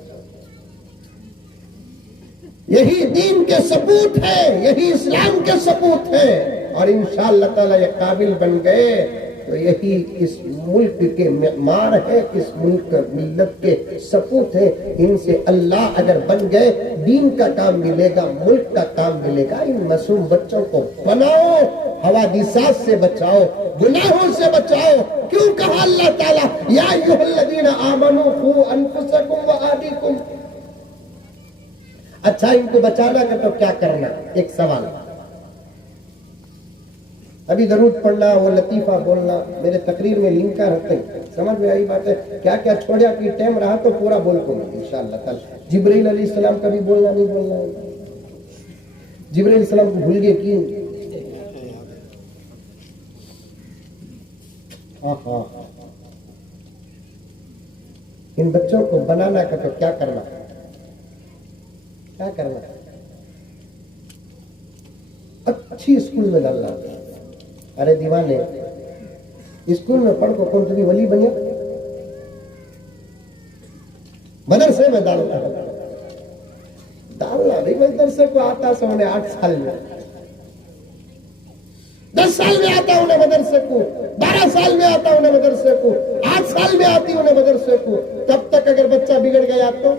यही दीन के सबूत है, यही इस्लाम के सबूत है। और इंशाअल्लाह ताला ये काबिल बन गए तो यही इस मुल्क के मेमार है, इस मुल्क मिल्लत के सपूत है। इनसे अल्लाह अगर बन गए दीन का काम मिलेगा, मुल्क का काम मिलेगा। इन मासूम बच्चों को बनाओ, हवादिसात से बचाओ, गुनाहों से बचाओ। क्यों कहा अल्लाह ताला या अय्युहल्लज़ीना आमनू खू अनफुसकुम व अहलीकुम। अच्छा, इनको बचाना का तो क्या करना? एक सवाल, अभी दरूद पढ़ना, वो लतीफा बोलना, मेरे तकरीर में लिंक रहते हैं, समझ में आई बात है। क्या क्या छोड़ा कि टाइम रहा तो पूरा बोल को इंशाअल्लाह ताला। जिब्रील अलैहिस्सलाम का भी बोलना नहीं बोलना है, जिब्रील अलैहिस्सलाम को भूल गए क्यों? हाँ, इन बच्चों को बनाना का तो क्या करना, क्या करना? अच्छी स्कूल में डालना। अरे दीवाने, स्कूल में पढ़ को कौन तुम्हें वली बने? मदरसे में डालना नहीं। मदरसे को आता से उन्हें 8 साल में, 10 साल में आता उन्हें मदरसे को, 12 साल में आता उन्हें मदरसे को, 8 साल में आती उन्हें मदरसे को। तब तक अगर बच्चा बिगड़ गया तो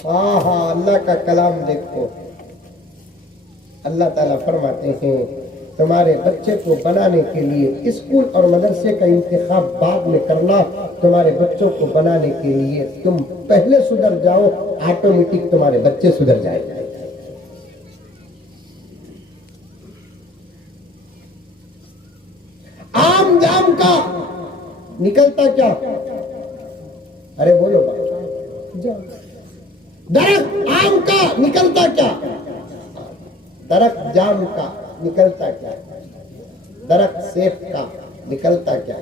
हाँ, अल्लाह का कलाम देखो। अल्लाह ताला फरमाते हैं तुम्हारे बच्चे को बनाने के लिए स्कूल और मदरसे का इंतखाब बाद में करना, तुम्हारे बच्चों को बनाने के लिए तुम पहले सुधर जाओ, ऑटोमेटिक तुम्हारे बच्चे सुधर जाएंगे। आम जाम का निकलता क्या? अरे बोलो दरख्त आम का निकलता क्या? दरख्त जाम का निकलता क्या? दरख्त सेब का निकलता क्या?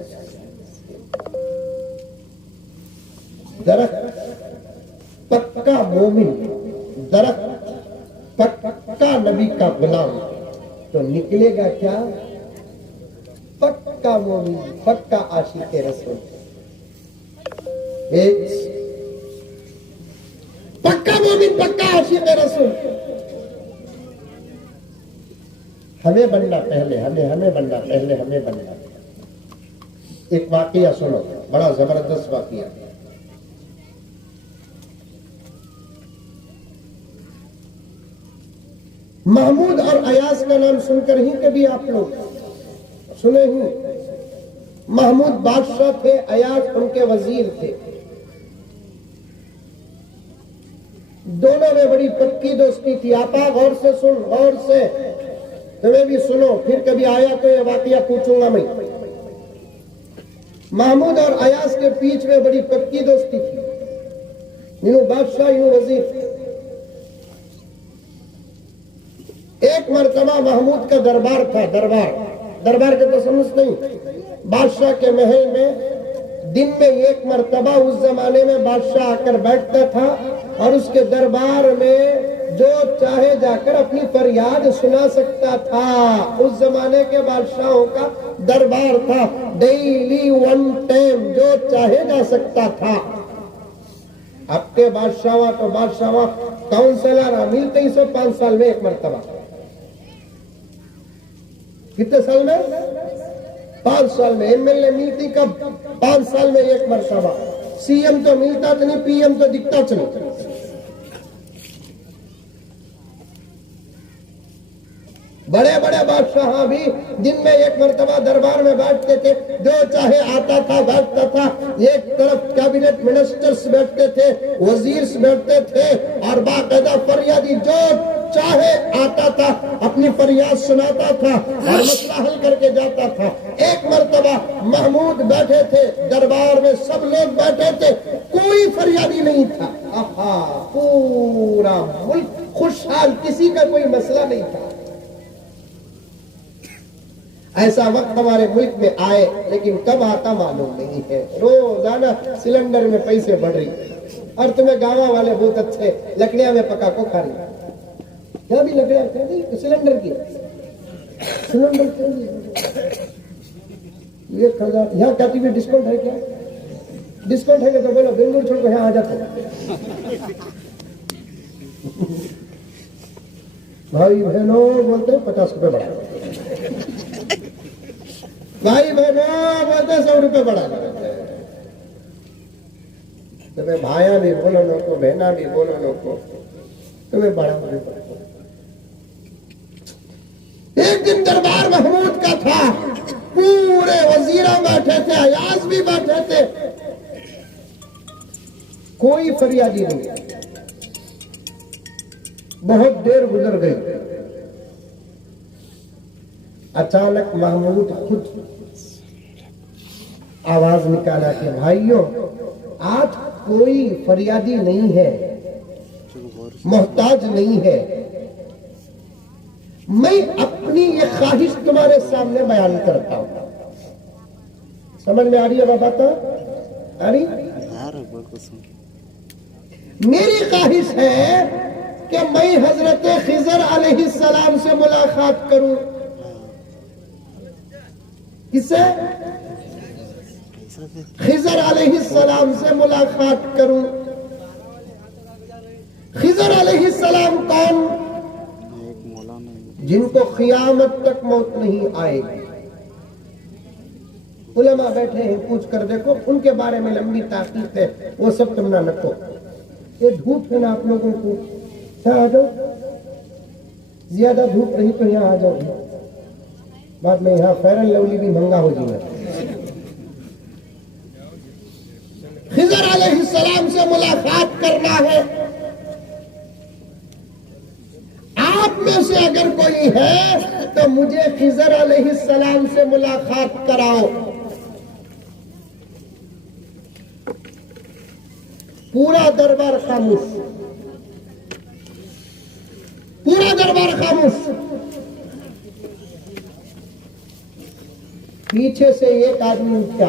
दरख्त पक्का मोमिन, दरख्त पक्का नबी का गुलाम, तो निकलेगा क्या? पक्का मोमिन, पक्का आशिक़े रसूल। पक्का मोमिन, पक्का आशिक़े रसूल। हमें बनना पहले, हमें बनना पहले, हमें बनना। एक वाकया सुनो, बड़ा जबरदस्त वाकया। महमूद और अयाज का नाम सुनकर ही कभी आप लोग सुने ही? महमूद बादशाह थे, अयाज उनके वजीर थे। दोनों में बड़ी पक्की दोस्ती थी। आपा गौर से सुन, गौर से, तुम्हें भी सुनो, फिर कभी आया तो ये वाकया पूछूंगा मैं। महमूद और अयाज के बीच में बड़ी पक्की दोस्ती थी, यूं बादशाह यूं वजीर। एक मर्तबा महमूद का दरबार था, दरबार के तो समझ नहीं, बादशाह के महल में दिन में एक मर्तबा उस जमाने में बादशाह आकर बैठता था और उसके दरबार में जो चाहे जाकर अपनी फरियाद सुना सकता था। उस जमाने के बादशाहों का दरबार था, डेली 1 टाइम जो चाहे जा सकता था। अब के बादशाह तो बादशाह काउंसलर मिलते ही 5 साल में एक मर्तबा। कितने साल में? 5 साल में। एमएलए मिलती कब? 5 साल में एक मर्तबा। सीएम तो मिलता तो नहीं, पीएम तो दिखता तो नहीं। बड़े बड़े बादशाह भी दिन में एक मर्तबा दरबार में बैठते थे, जो चाहे आता था बैठता था। एक तरफ कैबिनेट मिनिस्टर्स बैठते थे, वजीर्स बैठते थे, और बाकायदा फरियादी जो चाहे आता था, अपनी फरियाद सुनाता था और मसला हल करके जाता था। एक मर्तबा महमूद बैठे थे दरबार में, सब लोग बैठे थे, कोई फरियादी नहीं था। आहा, पूरा मुल्क खुशहाल, किसी का कोई मसला नहीं था। ऐसा वक्त हमारे मुल्क में आए, लेकिन कब आता मालूम नहीं है। रोजाना सिलेंडर में पैसे बढ़ रही, और तुम्हें गाँव वाले बहुत अच्छे लकड़ियां में पका को खा रही। क्या भी लकड़ियां नहीं, सिलेंडर की, सिलेंडर ये यहाँ कहती हुई डिस्काउंट है क्या? डिस्काउंट है तो बोलो, बेंगलुरु छोड़ को यहाँ आ जाते। भाई बहनों बोलते 50 रुपए बढ़ा, भाई बहनों बोलते 100 रुपए बढ़ा। तुम्हें भाया भी बोलो नो को, बहना भी बोलो नो को, तुम्हें बड़ा भी पड़ता। एक दिन दरबार महमूद का था, पूरे वजीरा बैठे थे, अयाज भी बैठे थे, कोई फरियादी नहीं। बहुत देर गुजर गई। अचानक महमूद खुद आवाज निकाला कि भाइयों, आज कोई फरियादी नहीं है, मोहताज नहीं है। मैं अपनी ये ख्वाहिश तुम्हारे सामने बयान करता हूं। समझ में आ रही है बाबा? आ रही? मेरी ख्वाहिश है कि मैं हजरत खिजर अलैहिस्सलाम से मुलाकात करूं। किससे? खिजर अलैहिस्सलाम से मुलाकात करूं। खिजर अलैहिस्सलाम कौन? जिनको क़ियामत तक मौत नहीं आएगी। उलमा बैठे हैं, पूछ कर देखो, उनके बारे में लंबी ताकीद है, वो सब तुम ना रखो। ये धूप है ना आप लोगों को, यहाँ आ जाओ, ज्यादा धूप रही तो यहाँ आ जाओ। बाद में यहाँ फेयर एंड लवली भी महंगा हो जाए। खिजर अलैहिस्सलाम से मुलाकात करना है। आप में से अगर कोई है तो मुझे खिजर अलैहिस्सलाम से मुलाकात कराओ। पूरा दरबार खामोश, पूरा दरबार खामोश। पीछे से एक आदमी उठा,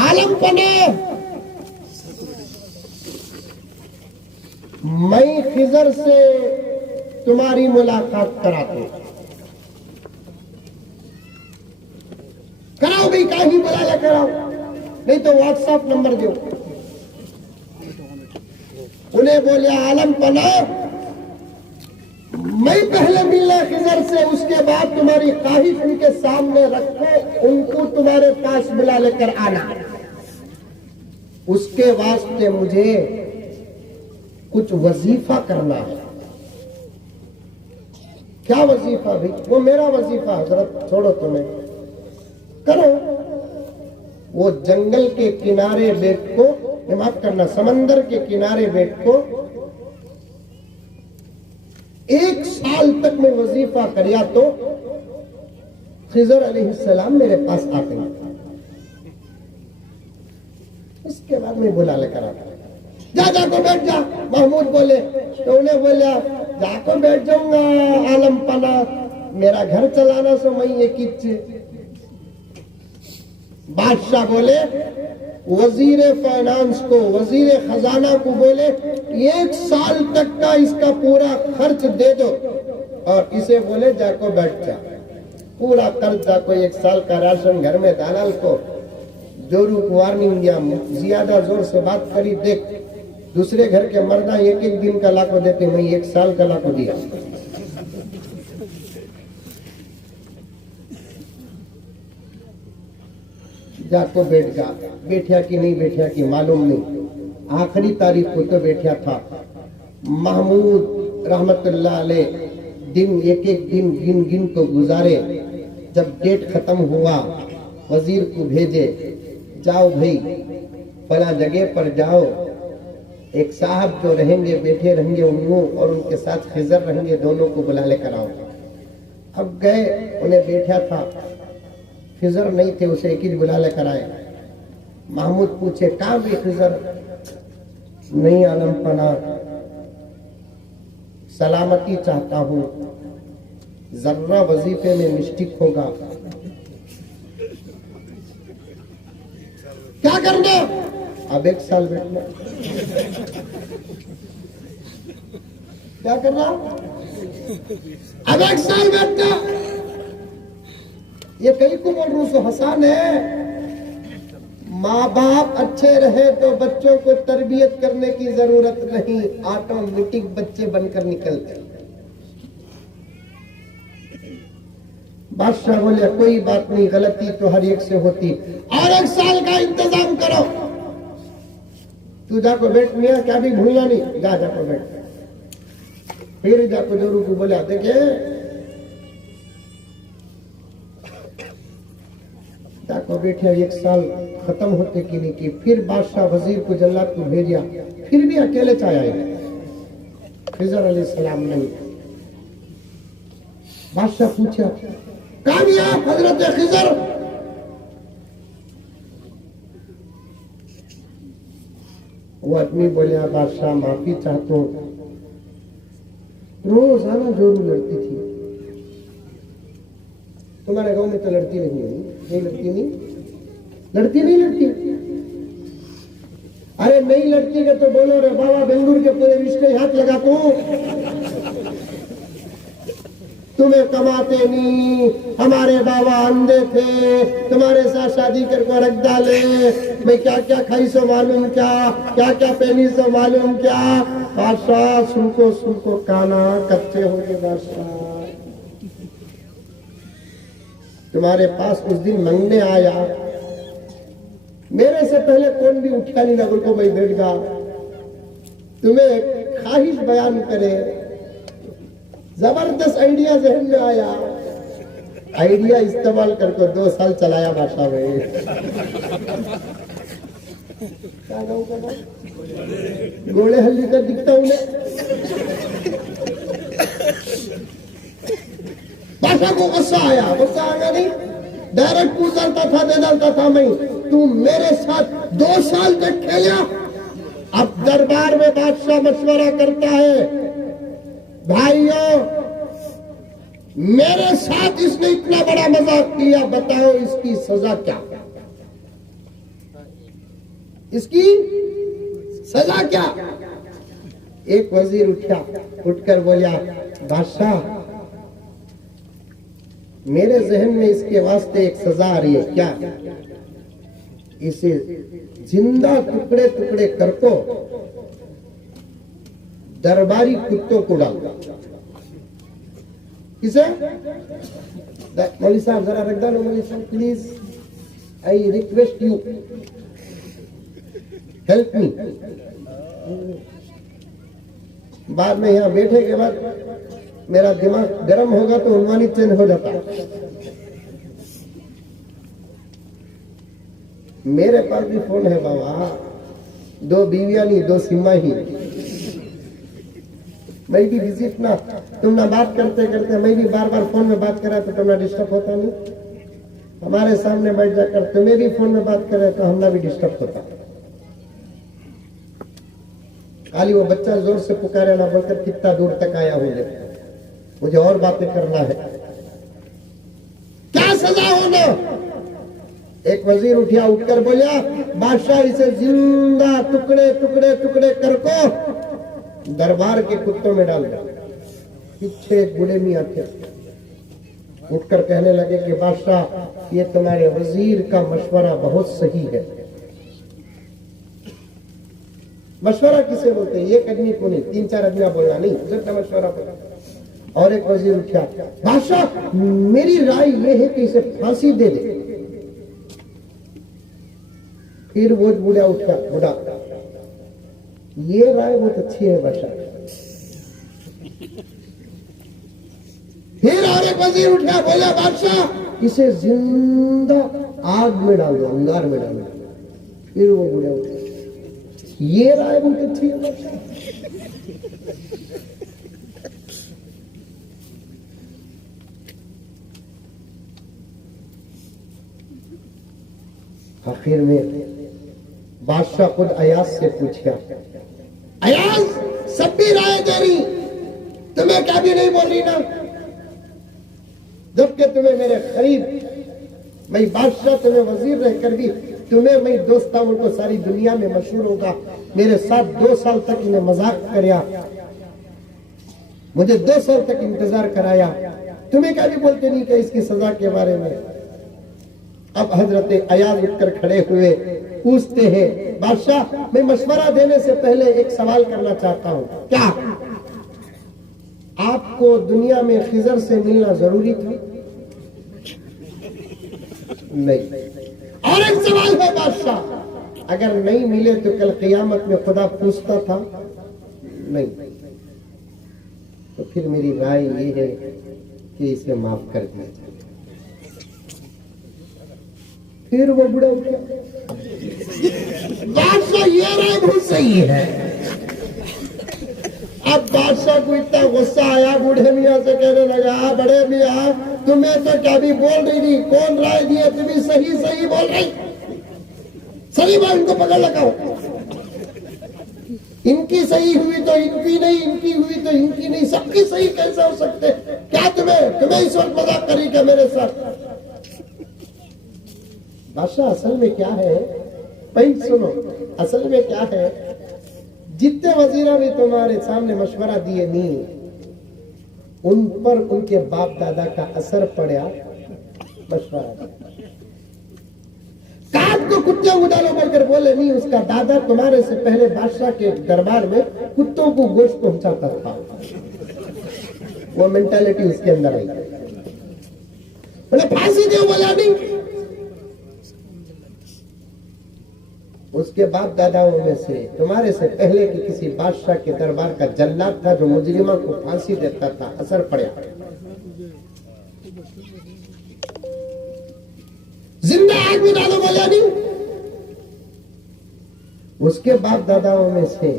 आलम पने, मैं खिजर से तुम्हारी मुलाकात कराते। कराओ भाई, कहीं बुला ले, कराओ, नहीं तो व्हाट्सएप नंबर दो। उन्हें बोले आलम पना, मैं पहले मिलना खिजर से, उसके बाद तुम्हारी ख्वाहिश उनके सामने रखो, उनको तुम्हारे पास बुला लेकर आना। उसके वास्ते मुझे कुछ वजीफा करना है। क्या वजीफा भाई? वो मेरा वजीफा हजरत, छोड़ो तुम्हें, करो। वो जंगल के किनारे बैठ को, माफ करना, समंदर के किनारे बैठ को 1 साल तक मैं वजीफा करिया तो खिजर अलैहिस्सलाम मेरे पास आते हैं। इसके बाद मैं बुला लेकर आता, जा जाको बैठ जा। महमूद बोले तो उन्हें बोला जाको बैठ जाऊंगा आलम पना, मेरा घर चलाना सो मैं ये किच्चे। बादशाह बोले वजीर फाइनेंस को, वजीर खजाना को बोले 1 साल तक का इसका पूरा खर्च दे दो और इसे बोले जाको बैठ जा। पूरा कर्ज जाको 1 साल का राशन घर में दालाल को जोरू वार्निंग दिया, ज्यादा जोर से बात करी, देख दूसरे घर के मर्दा 1-1 दिन का लाखों देते, मैं 1 साल का लाखों दिया। जाको बैठ जा, बैठा कि नहीं बैठा कि मालूम नहीं। आखिरी तारीख को तो बैठा था। महमूद रहमतुल्लाह अलैह दिन 1-1 दिन गिन गिन को गुजारे। जब डेट खत्म हुआ वजीर को भेजे, जाओ भाई फला जगह पर जाओ, एक साहब जो रहेंगे बैठे रहेंगे उन्हों और उनके साथ खिजर रहेंगे, दोनों को बुला लेकर आओ। अब गए, उन्हें बैठा था, खिजर नहीं थे, उसे एक ही बुला लेकर आए। महमूद पूछे कहाँ भी खिजर? नहीं आलम पना, सलामती चाहता हूँ, जर्रा वजीफे में मिस्टेक होगा, क्या करना? अब 1 साल बैठना। क्या करना? अब 1 साल बैठना। ये कहीं को बोल रहा हूं, हसान है। माँ बाप अच्छे रहे तो बच्चों को तरबियत करने की जरूरत नहीं, ऑटोमेटिक बच्चे बनकर निकलते। बादशाह बोले कोई बात नहीं, गलती तो हर एक से होती, और 1 साल का इंतजाम करो। तू जाको बैठ, मियां क्या भी भूलना नहीं, जा जाको बैठ। फिर जाको जोरू को बोला, देखे जाको बैठे, 1 साल खत्म होते कि नहीं कि फिर बादशाह वजीर को जल्लाद को भेजा, फिर भी अकेले चाहे खिजर अलैहिस्सलाम नहीं। बादशाह पूछा कहाँ गया हजरत खिजर? वो आदमी बोले बादशाह माफी चाहता हूँ, रोजाना जोरू लड़ती थी। तुम्हारे गांव में तो लड़ती नहीं है? नहीं लड़ती, नहीं लड़ती, नहीं लड़ती। अरे नहीं लड़ती है तो बोलो रे बाबा, बेंगलुरु के पूरे रिश्ते हाथ लगाता हूँ। तुम्हें कमाते नहीं, हमारे बाबा अंधे थे, तुम्हारे साथ शादी करके रख डाले, मैं क्या क्या खाई सो मालूम क्या, क्या क्या पहनी सो मालूम क्या। बादशाह सुनको सुनको काना कच्चे हो गए। बादशाह तुम्हारे पास उस दिन मंगने आया, मेरे से पहले कौन भी उठा नहीं, नगर को मैं बैठ गया। तुम्हें ख्वाहिश बयान करे, जबरदस्त आइडिया जहन में आया, आइडिया इस्तेमाल करके 2 साल चलाया बादशाह में। क्या गाँव का नाम? गोले हल्ली का दिखता हूँ बादशाह को गुस्सा आया, गुस्सा आया नहीं, डायरेक्ट पूछ डालता था, दे डालता था मैं, तू मेरे साथ 2 साल तक खेला। अब दरबार में बादशाह मशवरा करता है, भाइयों मेरे साथ इसने इतना बड़ा मजाक किया, बताओ इसकी सजा क्या, इसकी सजा क्या? एक वजीर उठकर बोला, बादशाह मेरे जहन में इसके वास्ते एक सजा आ रही है, क्या? इसे जिंदा टुकड़े टुकड़े करको दरबारी कुत्तों को डाल। किसे? मौलवी साहब जरा रख डालो, मौलवी साहब please, I request you help me. बाद में यहाँ बैठे के बाद मेरा दिमाग गर्म होगा तो उन्वानी चेंज हो जाता। मेरे पास भी फोन है बाबा, 2 बीवियां नहीं 2 सिम्मा ही। मैं भी विजिट ना, तुम ना बात करते करते मैं भी बार बार फोन में बात करा तो तुमने डिस्टर्ब होता नहीं, हमारे सामने बैठ जाकर तुम्हें भी फोन में बात करे तो हमने भी डिस्टर्ब होता। खाली वो बच्चा जोर से पुकारे ना बोलकर कितना दूर तक आया हूं, मुझे और बातें करना है, क्या सजा होना? एक वजीर उठकर बोला, बादशाह इसे जिंदा टुकड़े टुकड़े टुकड़े करको दरबार के कुत्तों में डाल दो। पीछे एक बूढ़े मियां थे, उठकर कहने लगे कि बादशाह ये तुम्हारे वजीर का मशवरा बहुत सही है। मशवरा किसे बोलते हैं? एक आदमी को नहीं, 3-4 आदमी बोलना नहीं, उसका मशवरा बोला। और एक वजीर उठा, बादशाह मेरी राय यह है कि इसे फांसी दे दे। फिर वो बूढ़ा उठा, बूढ़ा ये राय बहुत अच्छी है बादशाह। फिर और एक वजीर उठा, बोला बादशाह इसे जिंदा आग में डाल दो, अंगार में डाल दो। फिर वो बूढ़ा उठा, ये राय बहुत अच्छी है बादशाह। आखिर में बादशाह खुद अयाज से पूछा, अयाज सब भी राय दे रही, तुम्हें क्या भी नहीं बोल रही ना? जबकि तुम्हें मेरे करीब, मैं बादशाह तुम्हें वजीर रहकर भी तुम्हें मैं दोस्त हूं तो सारी दुनिया में मशहूर होगा। मेरे साथ 2 साल तक इन्हें मजाक कराया, मुझे 2 साल तक इंतजार कराया, तुम्हें क्या भी बोलते नहीं कि इसकी सजा के बारे में। अब हजरत अयाज उठकर खड़े हुए पूछते हैं, बादशाह मैं मशवरा देने से पहले एक सवाल करना चाहता हूं, क्या आपको दुनिया में खिजर से मिलना जरूरी था? नहीं। और एक सवाल है बादशाह, अगर नहीं मिले तो कल क़यामत में खुदा पूछता था? नहीं। तो फिर मेरी राय ये है कि इसे माफ कर दिया जाए। फिर वो बुढ़ा उठा, बादशाह ये राय बहुत सही है। अब बादशाह को इतना गुस्सा आया, बूढ़े मियाँ से कहने लगा, बड़े मियाँ तुम्हें तो क्या भी बोल रही थी, कौन राय दिए, तुम्हें सही सही बोल रही, सही बात, इनको पकड़ लगाओ। इनकी सही हुई तो इनकी नहीं, इनकी हुई तो इनकी नहीं, सबकी सही कैसे हो सकते? क्या तुम्हें इस वक्त मजाक करी क्या मेरे साथ? बादशाह असल में क्या है, पॉइंट सुनो, असल में क्या है, जितने वजीरा ने तुम्हारे सामने मशवरा दिए नहीं, उन पर उनके बाप दादा का असर पड़ा मशवरा। काट को कुत्ते उड़ालो बोलकर बोले नहीं, उसका दादा तुम्हारे से पहले बादशाह के दरबार में कुत्तों को गोश्त पहुंचाता था। वो मेंटालिटी उसके अंदर आई। बोले फांसी दो, बोला नहीं। उस उसके बाप दादाओं में से तुम्हारे से पहले की किसी बादशाह के दरबार का जल्लाद था जो मुजरिमों को फांसी देता था, असर पड़ा। जिंदा आग में डालो बोला नहीं। उसके बाप दादाओं में से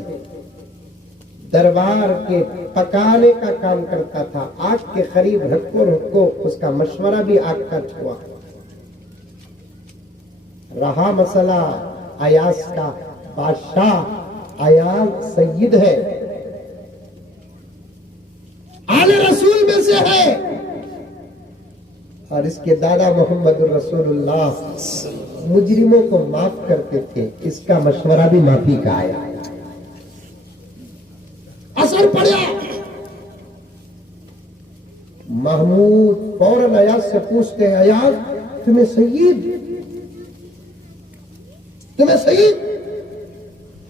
दरबार के पकाने का काम करता था, आग के करीब रखो रखो, उसका मशवरा भी आग का छुआ। रहा मसला अयास का, बादशाह अयास सैयद है, आले रसूल में से है, और इसके दादा मोहम्मद रसूलुल्लाह मुजरिमों को माफ करते थे। इसका मशवरा भी माफी का आया, असर पड़ा। महमूद फौरन अयास से पूछते हैं, अयास तुम्हें सईद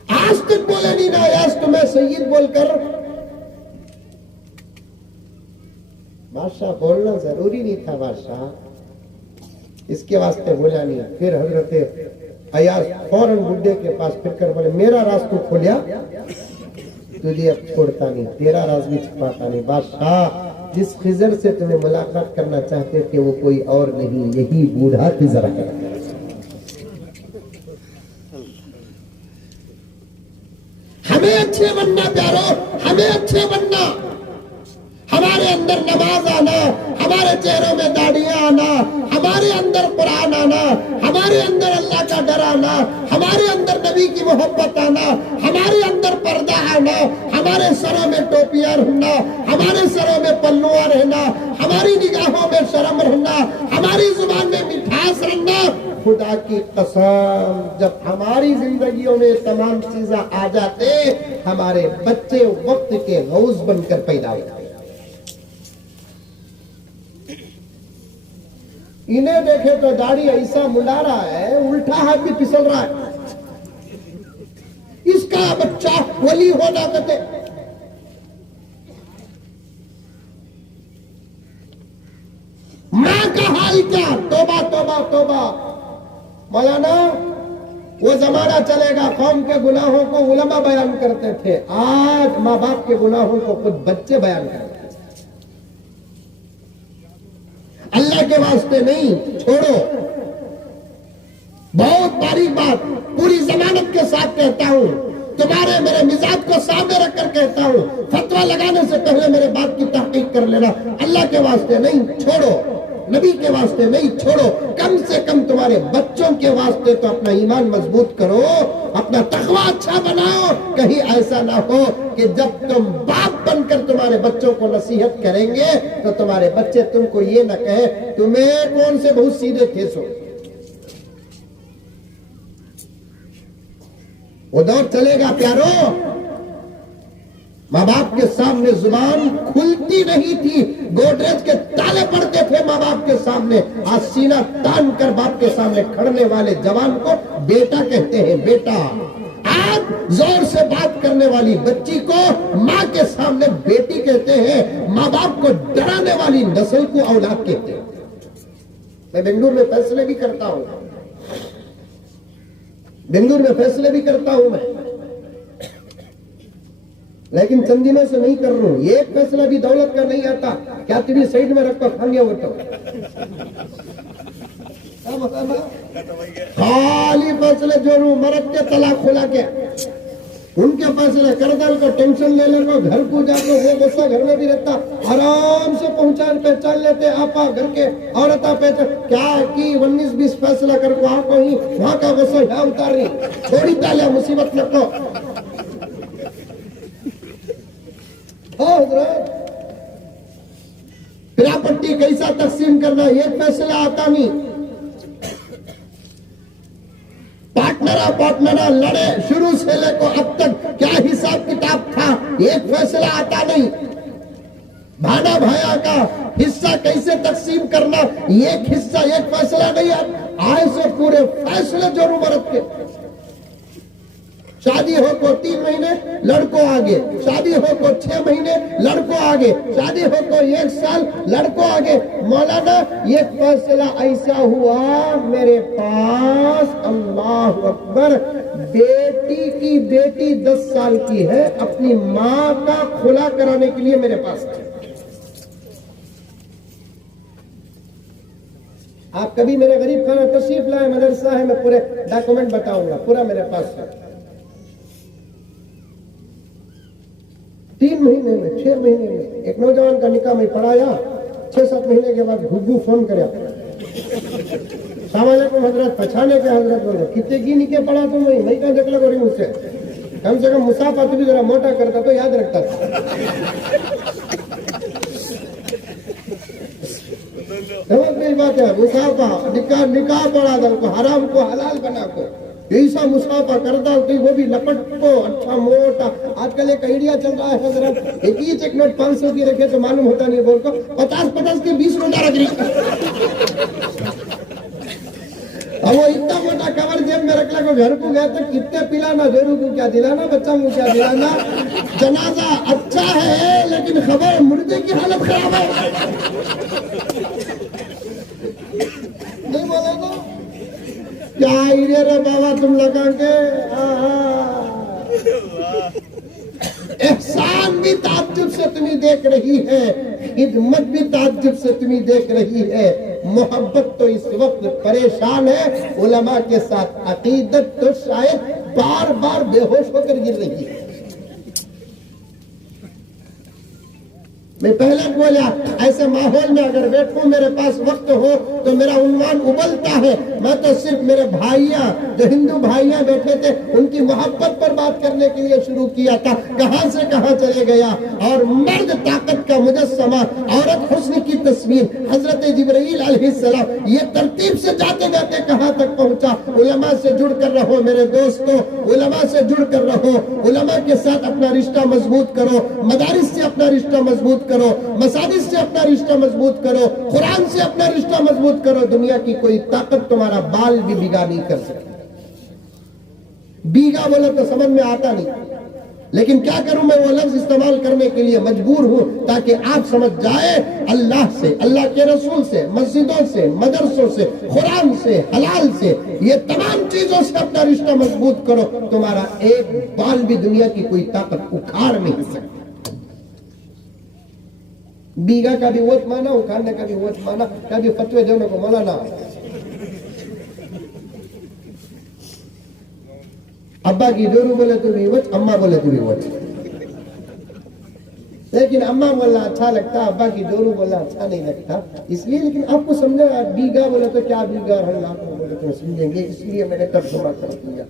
आज तक बोले नहीं ना अयास तुम्हें सईद बोलकर। बादशाह बोलना जरूरी नहीं था बादशाह, इसके वास्ते बोला नहीं। फिर हजरत अयास फौरन बुड्ढे के पास फिर कर बोले, मेरा राज तू खोलिया, तुझे अब छोड़ता नहीं, तेरा राज भी छुपाता नहीं। बादशाह जिस खिजर से तुम्हें मुलाकात करना चाहते थे वो कोई और नहीं, यही बूढ़ा खिजर है। हमें अच्छे बनना प्यारो, हमें अच्छे बनना, हमारे अंदर नमाज आना, हमारे चेहरों में दाढ़ियां आना, हमारे अंदर कुरान आना, हमारे अंदर अल्लाह का डर आना, हमारे अंदर नबी की मोहब्बत आना, हमारे अंदर पर्दा आना, हमारे सरों में टोपियां रहना, हमारे सरों में पल्लुआ रहना, हमारी निगाहों में शर्म रहना, हमारी जुबान में मिठास रहना। खुदा की कसम, जब हमारी जिंदगियों में तमाम चीजें आ जाते, हमारे बच्चे वक्त के गौस बनकर पैदा होते। इन्हें देखे तो दाढ़ी ऐसा मुंडा रहा है, उल्टा हाथ भी फिसल रहा है। इसका बच्चा वली होना कहते। मां का हाल क्या, तौबा तौबा तौबा। मौलाना वो जमाना चलेगा, कौम के गुनाहों को उलमा बयान करते थे, आज माँ बाप के गुनाहों को खुद बच्चे बयान करते हैं। अल्लाह के वास्ते नहीं, छोड़ो। बहुत बारीक बात पूरी जमानत के साथ कहता हूं, तुम्हारे मेरे मिजाज को सामने रखकर कहता हूं, फतवा लगाने से पहले मेरे बात की तहकीक कर लेना। अल्लाह के वास्ते नहीं, छोड़ो। नबी के वास्ते नहीं, छोड़ो। कम से कम तुम्हारे बच्चों के वास्ते तो अपना ईमान मजबूत करो, अपना तकवा अच्छा बनाओ। कहीं ऐसा ना हो कि जब तुम बाप बनकर तुम्हारे बच्चों को नसीहत करेंगे तो तुम्हारे बच्चे तुमको ये ना कहे, तुम्हें कौन से बहुत सीधे थे। सो वो दौर चलेगा प्यारो। माँ बाप के सामने जुबान खुलती नहीं थी, गोदरेज के ताले पड़ते थे माँ बाप के सामने। आज सीना तान कर बाप के सामने खड़ने वाले जवान को बेटा कहते हैं, बेटा। आज जोर से बात करने वाली बच्ची को माँ के सामने बेटी कहते हैं। माँ बाप को डराने वाली नस्ल को औलाद कहते हैं। मैं बेंगलुरु में फैसले भी करता हूं, बेंगलुरु में फैसले भी करता हूं मैं, लेकिन चंद दिनों से नहीं कर रहा हूं। एक फैसला भी दौलत का नहीं आता। क्या तुम्हें साइड में रखकर खानिया उठो, खाली फैसले जोड़ू मरद के तलाक खुला के उनके फैसले कर डाल को टेंशन ले लेना। घर को जाकर वो गुस्सा घर में भी रहता, आराम से पहचान लेते। आपा घर के औरत पहचान क्या की 19-20 फैसला कर को आप ही वहां का गुस्सा यहाँ उतार रही, छोड़ी डाले मुसीबत लगो। प्रॉपर्टी कैसा तकसीम करना एक फैसला आता नहीं। पार्टनर लड़े शुरू से लेकर अब तक क्या हिसाब किताब था, एक फैसला आता नहीं। भाना भाया का हिस्सा कैसे तकसीम करना, एक हिस्सा एक फैसला नहीं आता। आए से पूरे फैसले जरूर मरद के। शादी हो को 3 महीने लड़को आगे, शादी हो को 6 महीने लड़को आगे, शादी हो को 1 साल लड़को आगे। मौलाना ये फैसला ऐसा हुआ मेरे पास, अल्लाह अकबर, बेटी की बेटी 10 साल की है, अपनी माँ का खुला कराने के लिए मेरे पास है। आप कभी मेरे गरीब खाना तशरीफ लाए, मदरसा है, मैं पूरे डॉक्यूमेंट बताऊंगा, पूरा मेरे पास है। 3 महीने में 6 महीने में एक नौजवान का निकाह में पढ़ाया, 6-7 महीने के बाद घुग्गू फोन कराया, सलामकुम हजरत, पछाने के हजरत बोले कितने की निके पढ़ा तुम? मैं क्या जगला करी मुझसे, कम से कम मुसाफा तो भी जरा मोटा करता तो याद रखता था। समझ गई बात है? मुसाफा निकाह पढ़ा दल को, हराम को हलाल बना को, ऐसा मुसाफा करता तो वो भी लपट को अच्छा मोटा। आजकल एक आइडिया चल रहा है हजरत, एक ही चेक नोट 500 की रखे तो मालूम होता नहीं, बोल को 50-50 के 20 नोटा रख रही। अब वो इतना मोटा कवर जेब में रखला को घर को गया तो कितने पिलाना, जोरू को क्या दिलाना, बच्चा को क्या दिलाना। जनाजा अच्छा है लेकिन खबर मुर्दे की हालत खराब है। नहीं बोला तो क्या आइडिया रे बाबा तुम लगा के। एहसान भी ताज्जुब से तुम्हें देख रही है, खिदमत भी ताज्जुब से तुम्हें देख रही है, मोहब्बत तो इस वक्त परेशान है, उलमा के साथ अकीदत तो शायद बार बार बेहोश होकर गिर रही है। मैं पहले बोला ऐसे माहौल में अगर बैठूं, मेरे पास वक्त हो तो मेरा उन्वान उबलता है। मैं तो सिर्फ मेरे भाइयां, जो हिंदू भाइयां बैठे थे, उनकी मोहब्बत पर बात करने के लिए शुरू किया था। कहां से कहां चले गया। और मर्द ताकत का मुजस्समा, औरत हुस्न की तस्वीर, हजरत जिब्राइल अलैहिस्सलाम, ये तरतीब से जाते जाते कहां तक पहुंचा। उलमा से जुड़ कर रहो मेरे दोस्तों, उलमा से जुड़ कर रहो, उलमा के साथ अपना रिश्ता मजबूत करो, मदारिस से अपना रिश्ता मजबूत करो, मसाजिद से अपना रिश्ता मजबूत करो, कुरान से अपना रिश्ता मजबूत करो। दुनिया की कोई ताकत तुम्हारा बाल भी बिगा नहीं कर सकती। बीगा बोले तो समझ में आता नहीं, लेकिन क्या करूं, मैं वो लफ्ज इस्तेमाल करने के लिए मजबूर हूं ताकि आप समझ जाए। अल्लाह से, अल्लाह के रसूल से, मस्जिदों से, मदरसों से, कुरान से, हलाल से, ये तमाम चीजों से अपना रिश्ता मजबूत करो। तुम्हारा एक बाल भी दुनिया की कोई ताकत उखाड़ नहीं सकती। बीगा का भी वोट माना, उखाड़ने का भी वोट माना, कभी फतवे देने को मौलाना। अब्बा की जोरू बोले तो भी वोट, अम्मा बोले तो भी वोट। लेकिन अम्मा बोलना अच्छा लगता, अब्बा की जोरू बोलना अच्छा नहीं लगता, इसलिए। लेकिन आपको समझा, बीगा बोले तो क्या बीगा, हल्ला बोले तो समझेंगे, इसलिए मैंने तर्जुमा कर दिया।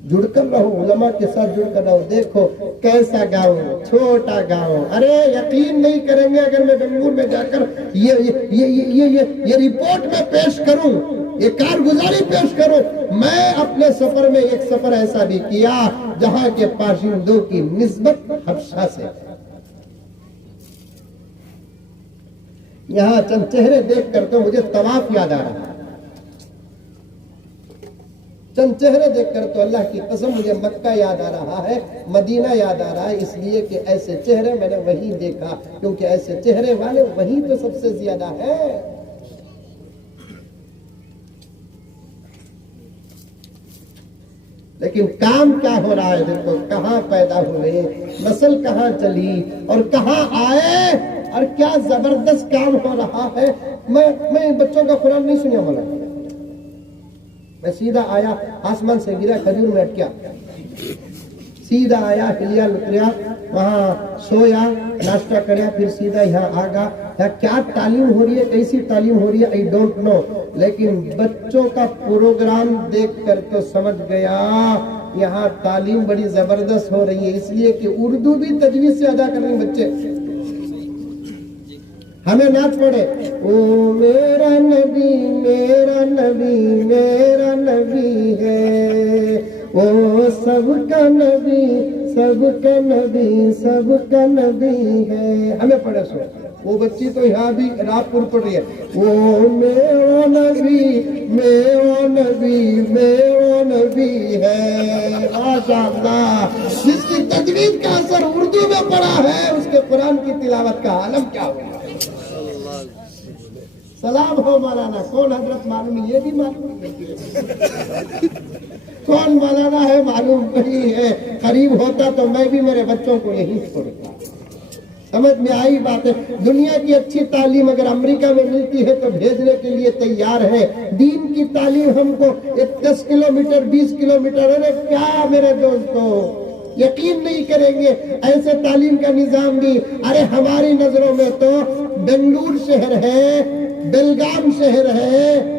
जुड़कर रहो, उलमा के साथ जुड़कर रहो। देखो कैसा गाँव, छोटा गाँव, अरे यकीन नहीं करेंगे अगर मैं बेंगलुरु में जाकर ये रिपोर्ट में पेश करूं, ये कारगुजारी पेश करूं। मैं अपने सफर में एक सफर ऐसा भी किया जहां के बाशिंदों की निस्बत हबशा से। यहाँ चंद चेहरे देख कर तो मुझे तवाफ याद आ रहा है, चंद चेहरे देखकर तो अल्लाह की कसम मुझे मक्का याद आ रहा है, मदीना याद आ रहा है, इसलिए कि ऐसे चेहरे मैंने वहीं देखा, क्योंकि ऐसे चेहरे वाले वहीं तो सबसे ज्यादा है। लेकिन काम क्या हो रहा है, देखो कहां पैदा हुए, नस्ल कहां चली और कहां आए, और क्या जबरदस्त काम हो रहा है। मैं बच्चों का कुरान नहीं सुनिया बोला, मैं सीधा आया, आसमान से गिरा, खजूर में अटका, सीधा आया, हिलिया उतरिया, वहां सोया, नाश्ता कराया, फिर सीधा यहाँ आ गया। यहाँ क्या तालीम हो रही है, कैसी तालीम हो रही है, आई डोंट नो, लेकिन बच्चों का प्रोग्राम देख कर तो समझ गया यहाँ तालीम बड़ी जबरदस्त हो रही है। इसलिए कि उर्दू भी तजवीज से अदा कर रहे हैं बच्चे। हमें नाच पड़े, ओ मेरा नबी मेरा नबी मेरा नबी है, ओ सबका नबी सबका नबी सबका नबी है। हमें पढ़े सो, वो बच्ची तो यहाँ भी रातपुर पढ़ रही है, ओ मेरा नबी मेरा नबी मेरा नबी है। माशाअल्लाह, जिसकी तजवीज का असर उर्दू में पड़ा है, उसके कुरान की तिलावत का आलम क्या हुआ। सलाम हो मौलाना, कौन हजरत मालूम, ये भी मालूम। कौन मौलाना है मालूम नहीं है, करीब होता तो मैं भी मेरे बच्चों को यही छोड़ता। समझ में आई बात है। दुनिया की अच्छी तालीम अगर अमेरिका में मिलती है तो भेजने के लिए तैयार है। दीन की तालीम हमको 10 किलोमीटर 20 किलोमीटर, अरे क्या मेरे दोस्तों, यकीन नहीं करेंगे ऐसे तालीम का निजाम भी। अरे हमारी नजरों में तो बेंगलुरु शहर है, बेलगाम शहर है,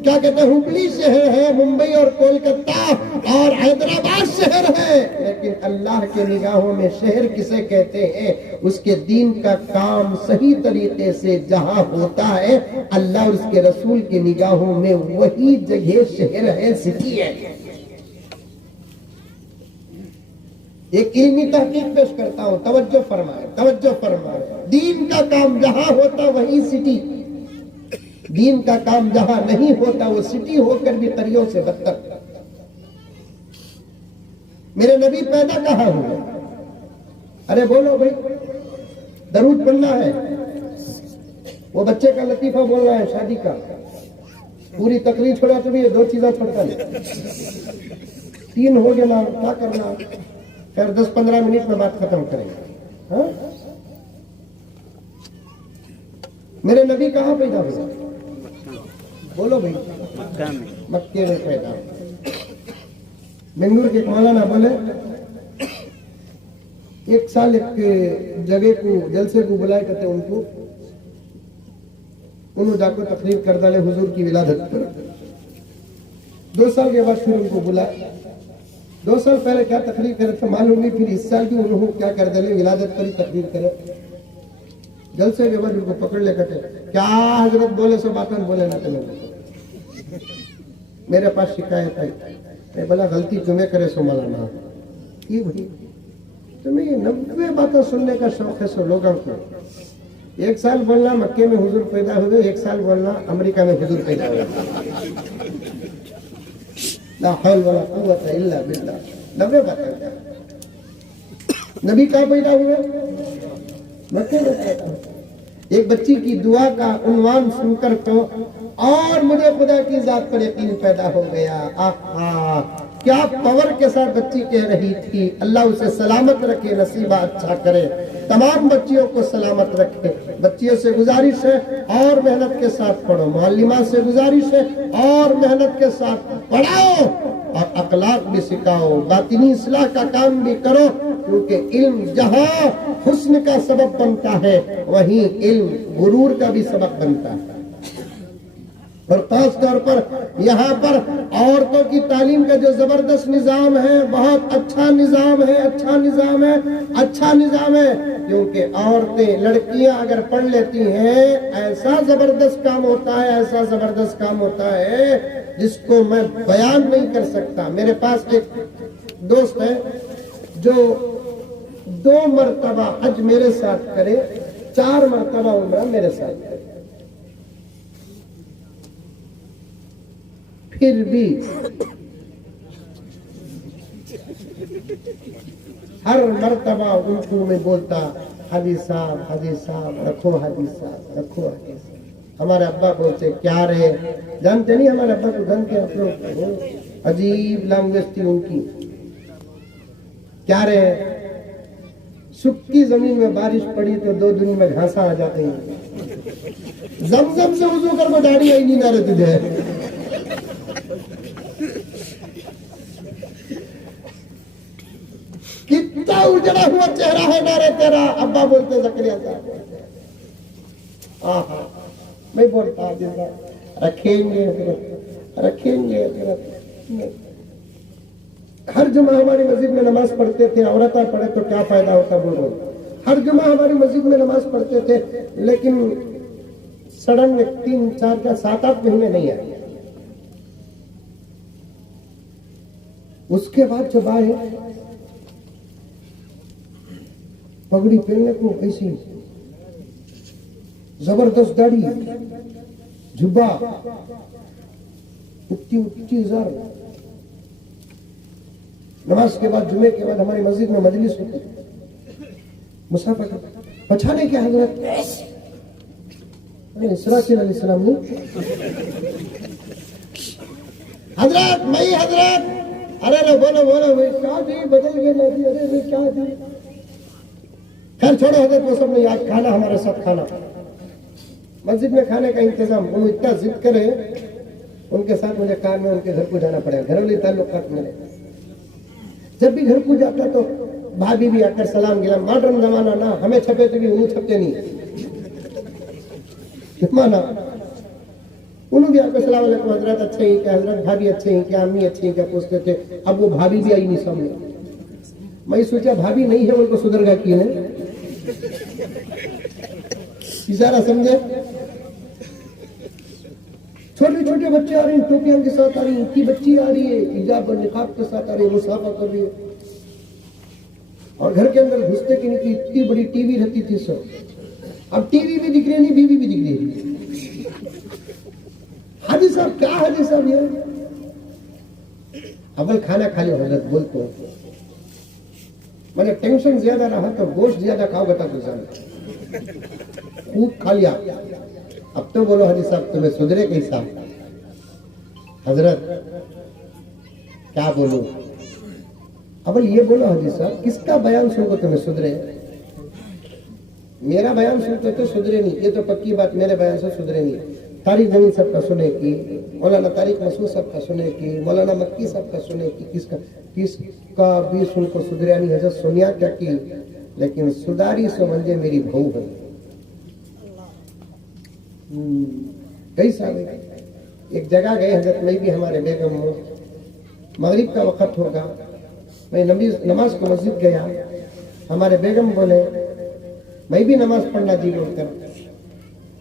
क्या कहते हैं, हुबली शहर है, मुंबई और कोलकाता और हैदराबाद शहर है, लेकिन अल्लाह के निगाहों में शहर किसे कहते हैं? उसके दीन का काम सही तरीके से जहां होता है, अल्लाह और उसके रसूल की निगाहों में वही जगह शहर है, सिटी है। एक इल्मी तहकीक पेश करता हूं, तवज्जो फरमाए, तवज्जो फरमाए। दीन का काम जहां होता वही सिटी, दीन का काम जहां नहीं होता वो सिटी होकर भी करियों से बदतर। मेरे नबी पैदा कहाँ हुए? अरे बोलो भाई, दरूद पढ़ना है, वो बच्चे का लतीफा बोलना है, शादी का, पूरी तकरीर छोड़ा तो भी ये 2 चीजें छोड़ता है। 3 हो गया ना, क्या करना, फिर 10-15 मिनट में बात खत्म करेंगे। हाँ? मेरे नबी कहाँ पैदा हुआ? बोलो भाई, मक्के में पैदा। बेंगलुरु के मौलाना बोले, एक साल एक जगह को जलसे को बुलाए करते उनको, उन्होंने जाकर तकरीर कर डाले हुजूर की विलादत पर। 2 साल के बाद फिर उनको बुलाया। 2 साल पहले क्या तकरीर करे थे मालूम नहीं, फिर इस साल भी उन्होंने क्या कर डाले, विलादत पर ही तकरीर करे। जलसे के बाद उनको पकड़ ले कहते, क्या हजरत बोले सो बातन बोले ना तुम्हें, मेरे पास शिकायत है। बोला गलती तुम्हें करे सो मौलाना, ये भाई तुम्हें ये 90 बातें सुनने का शौक है सो लोगों को। 1 साल बोलना मक्के में हुजूर पैदा हुए, 1 साल बोलना अमेरिका में हुजूर पैदा हुए। ला हौल वला कुव्वत इल्ला बिल्लाह। 90 बातें। नबी कहाँ पैदा हुए? मक्के में पैदा हुए। एक बच्ची की दुआ का उन्वान सुनकर तो और मुझे खुदा की जात पर यकीन पैदा हो गया। आहा, क्या पावर के साथ बच्ची कह रही थी, अल्लाह उसे सलामत रखे, नसीबा अच्छा करे, तमाम बच्चियों को सलामत रखे। बच्चियों से गुजारिश है और मेहनत के साथ पढ़ो, मुअल्लिमा से गुजारिश है और मेहनत के साथ पढ़ाओ और अखलाक भी सिखाओ, बातिनी इस्लाह का काम भी करो, क्योंकि इल्म जहां हुस्न का सबब बनता है वहीं इल्म गुरूर का भी सबब बनता है। और खास तौर पर यहाँ पर औरतों की तालीम का जो जबरदस्त निजाम है, बहुत अच्छा निजाम है, अच्छा निजाम है, अच्छा निजाम है, क्योंकि औरतें लड़कियां अगर पढ़ लेती हैं ऐसा जबरदस्त काम होता है, ऐसा जबरदस्त काम होता है जिसको मैं बयान नहीं कर सकता। मेरे पास एक दोस्त है जो 2 मरतबा हज मेरे साथ करे, 4 मरतबा उम्रा मेरे साथ करे, फिर भी हर मरतबा उनको मैं बोलता, हाजी साहब रखो, हाजी साहब रखो, हाजी साहब। हमारे अब्बा बोलते, क्या रे, जानते नहीं हमारे अब्बा को जानते आप लोग, अजीब लैंग्वेज थी उनकी। क्या रे, सूखी जमीन में बारिश पड़ी तो 2 दिन में घासा आ जाते हैं। जमजम से वुजू कर को दाढ़ी आई नहीं ना रे तुझे। कितना उजड़ा हुआ चेहरा है ना रे तेरा, अब्बा बोलते जकरिया साहब। मैं बोलता रखेंगे रखेंगे। हर जुमा हमारी मस्जिद में नमाज पढ़ते थे, औरतें पढ़े तो क्या फायदा होता, बोलो। हर जुमा हमारी मस्जिद में नमाज पढ़ते थे, लेकिन सडन में 3-4 7-8 महीने नहीं आए। उसके बाद जब आए पगड़ी पहनने को, ऐसी जबरदस्त दाढ़ी, जुब्बा, उठती जार। नमाज के बाद, जुमे के बाद हमारी मस्जिद में मजलिस होती, मुसाफा पछाने के हजरत इसराफील अलैहिस्सलाम ने हजरत मई हजरत, अरे बोलो बोलो भाई क्या जी बदल गए ना जी, अरे भाई क्या जी। खैर छोड़ो हजरत वो सब नहीं, आज खाना हमारे साथ खाना, मस्जिद में खाने का इंतजाम। वो इतना जिद करे, उनके साथ मुझे काम में उनके घर को जाना पड़ेगा, घरेलू ताल्लुकात मेरे। जब भी घर को जाता तो भाभी भी आकर सलाम गिला, मॉडर्न जमाना ना, हमें छपे तो भी उन्हें छपते नहीं माना। उन्होंने भी आकर सलाम अलैकुम हजरत अच्छे ही क्या, हजरत भाभी अच्छे ही क्या, अम्मी अच्छी ही क्या पूछते थे। अब वो भाभी भी आई नहीं सामने। मैं सोचा भाभी नहीं है उनको सुधरगा की है, इशारा समझे। छोटे छोटे बच्चे आ रहे हैं, टोपियों के साथ आ रही है, इतनी बच्ची आ रही है हिजाब और निकाब के साथ आ रही है, मुसाफा कर रही है। और घर के अंदर घुसते की नहीं, इतनी बड़ी टीवी रहती थी सब, अब टीवी भी दिख रही नहीं, बीवी भी दिख रही है। हाजी साहब क्या हाजी साहब ये, अव्वल खाना खा लो हजरत बोलते हो। मैंने टेंशन ज्यादा रहा तो गोश्त ज्यादा खाओ बता तो खूब खा लिया। अब तो बोलो हाजी साहब तुम्हें सुधरे कैसा। हजरत क्या बोलो, अब ये बोलो हाजी साहब किसका बयान सुनकर तुम्हें सुधरे। मेरा बयान सुनते तो सुधरे नहीं, ये तो पक्की बात, मेरे बयान से सुधरे नहीं। तारिक जमीन साहब का सुने की, मौलाना तारिक मसूद साहब का सुने की, मौलाना मक्की साहब का सुने की, किसका भी सुनकर सुधरे नहीं। हजरत सोनिया क्या की, लेकिन सुधारी सो मंजे मेरी बहू है। कई साल एक जगह गए हजरत, मैं भी हमारे बेगम मगरिब का वक्त होगा, मैं नमाज को मस्जिद गया, हमारे बेगम बोले मैं भी नमाज पढ़ना जी बोलकर।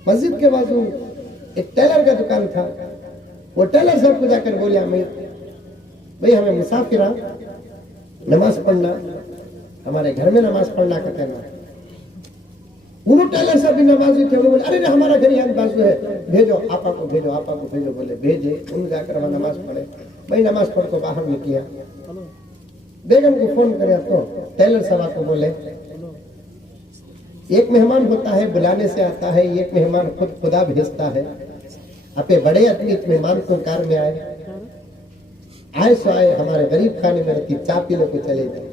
मस्जिद के बाजू एक टेलर का दुकान था, वो टेलर साहब को जाकर बोला मैं भाई हमें मुसाफिर नमाज पढ़ना, हमारे घर में नमाज पढ़ना का कहना। उन्होंने टेलर साहब भी नमाजी थे, बोले अरे हमारा घर यहाँ बाजू है, भेजो आपा को भेजो, आपा को भेजो। बोले भेजे, उन जाकर वहां नमाज पढ़े। मैं नमाज पढ़ को बाहर निकला, बेगम को फोन करे तो टेलर साहब को बोले एक मेहमान होता है बुलाने से आता है, एक मेहमान खुद खुदा भेजता है। अपने बड़े आदमी मेहमान को कार में आए सो आए, हमारे गरीब खाने में रहती चाय पी लो को चले जाए।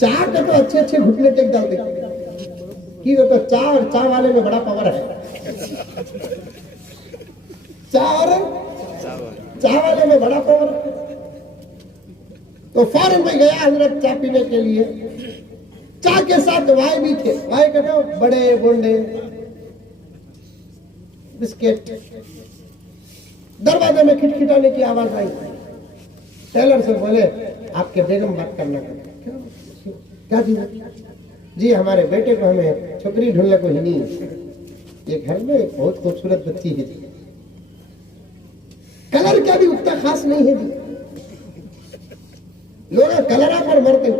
चाय का तो अच्छे अच्छे घुटने टेक डालते कि वो तो चाय और चाय वाले में बड़ा पावर है। चाय वाले में बड़ा पावर है। तो फौरन में गया हजरत चाय पीने के लिए। चाय के साथ वाई भी थे, वाई का ना बड़े बोंडे बिस्किट। दरवाजे में खिटखिटाने की आवाज आई। टेलर से बोले आपके बेगम बात करना। क्या जी हमारे बेटे को हमें छोकरी ढूंढने को ही नहीं, ये घर में एक बहुत खूबसूरत बच्ची है जी, कलर क्या भी उतना खास नहीं है जी, लोग कलरा पर मरते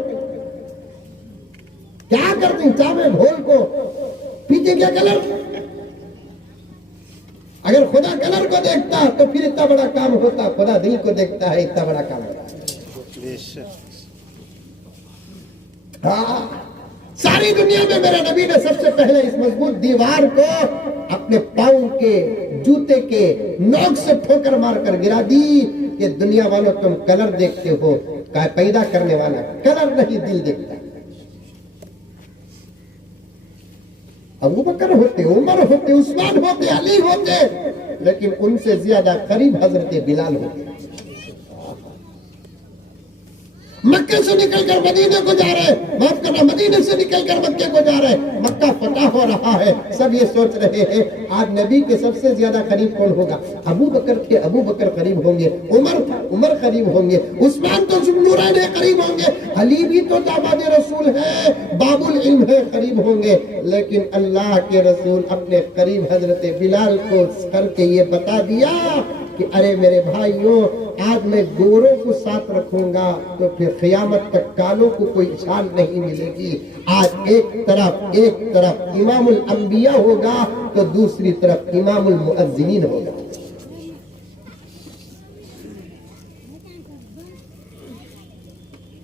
क्या करते हैं, चाय में घोल को पीते क्या कलर। अगर खुदा कलर को देखता तो फिर इतना बड़ा काम होता, खुदा दिल को देखता है इतना बड़ा काम होता। हाँ, सारी दुनिया में मेरे नबी ने सबसे पहले इस मजबूत दीवार को अपने पांव के जूते के नोक से ठोकर मारकर गिरा दी कि दुनिया वालों तुम कलर देखते हो, पैदा करने वाला कलर नहीं दिल देखता। अबू बकर होते, उमर होते, उस्मान होते, अली होते, लेकिन उनसे ज्यादा करीब हजरत बिलाल होते। मक्के से निकलकर मदीने को जा रहे, माफ करना मदीने से निकलकर मक्के को जा रहे, मक्का फतह हो रहा है। सब ये सोच रहे हैं आज नबी के सबसे ज्यादा करीब कौन होगा। अबू बकर थे, अबू बकर करीब होंगे, उमर करीब होंगे, उस्मान तो ज़ुन्नूरैन करीब होंगे, अली भी तो दामाद रसूल है, बाबुल इल्म है, करीब होंगे। लेकिन अल्लाह के रसूल अपने करीब हजरत बिलाल को करके ये बता दिया कि अरे मेरे भाइयों, आज मैं गोरों को साथ रखूंगा तो फिर क़यामत तक कालों को कोई शान नहीं मिलेगी। आज एक तरफ इमामुल अंबिया होगा तो दूसरी तरफ इमामुल मुअज्जिनीन होगा।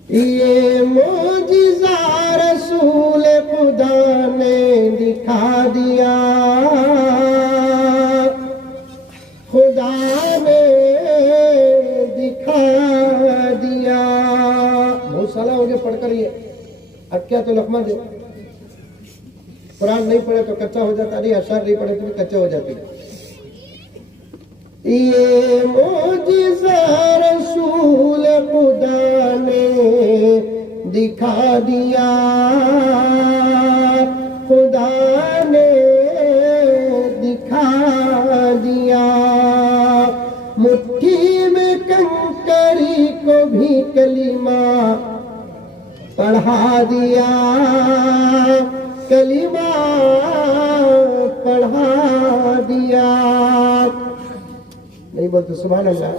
ये मोजिज़ा रसूल खुदा ने दिखा दिया, खुदा ने दिखा दिया। बहुत साला हो गया पढ़कर ये, अब क्या तो लखमा दे। कुरान नहीं पढ़े तो कच्चा हो जाता, नहीं अशआर नहीं पढ़े तो भी कच्चा हो जाते। ये मोजिज़ा रसूल खुदा ने दिखा दिया, खुदा ने दिखा दिया। मुट्ठी में कंकरी को भी कलीमा पढ़ा दिया, कलीमा पढ़ा दिया। नहीं बोलते सुभान अल्लाह।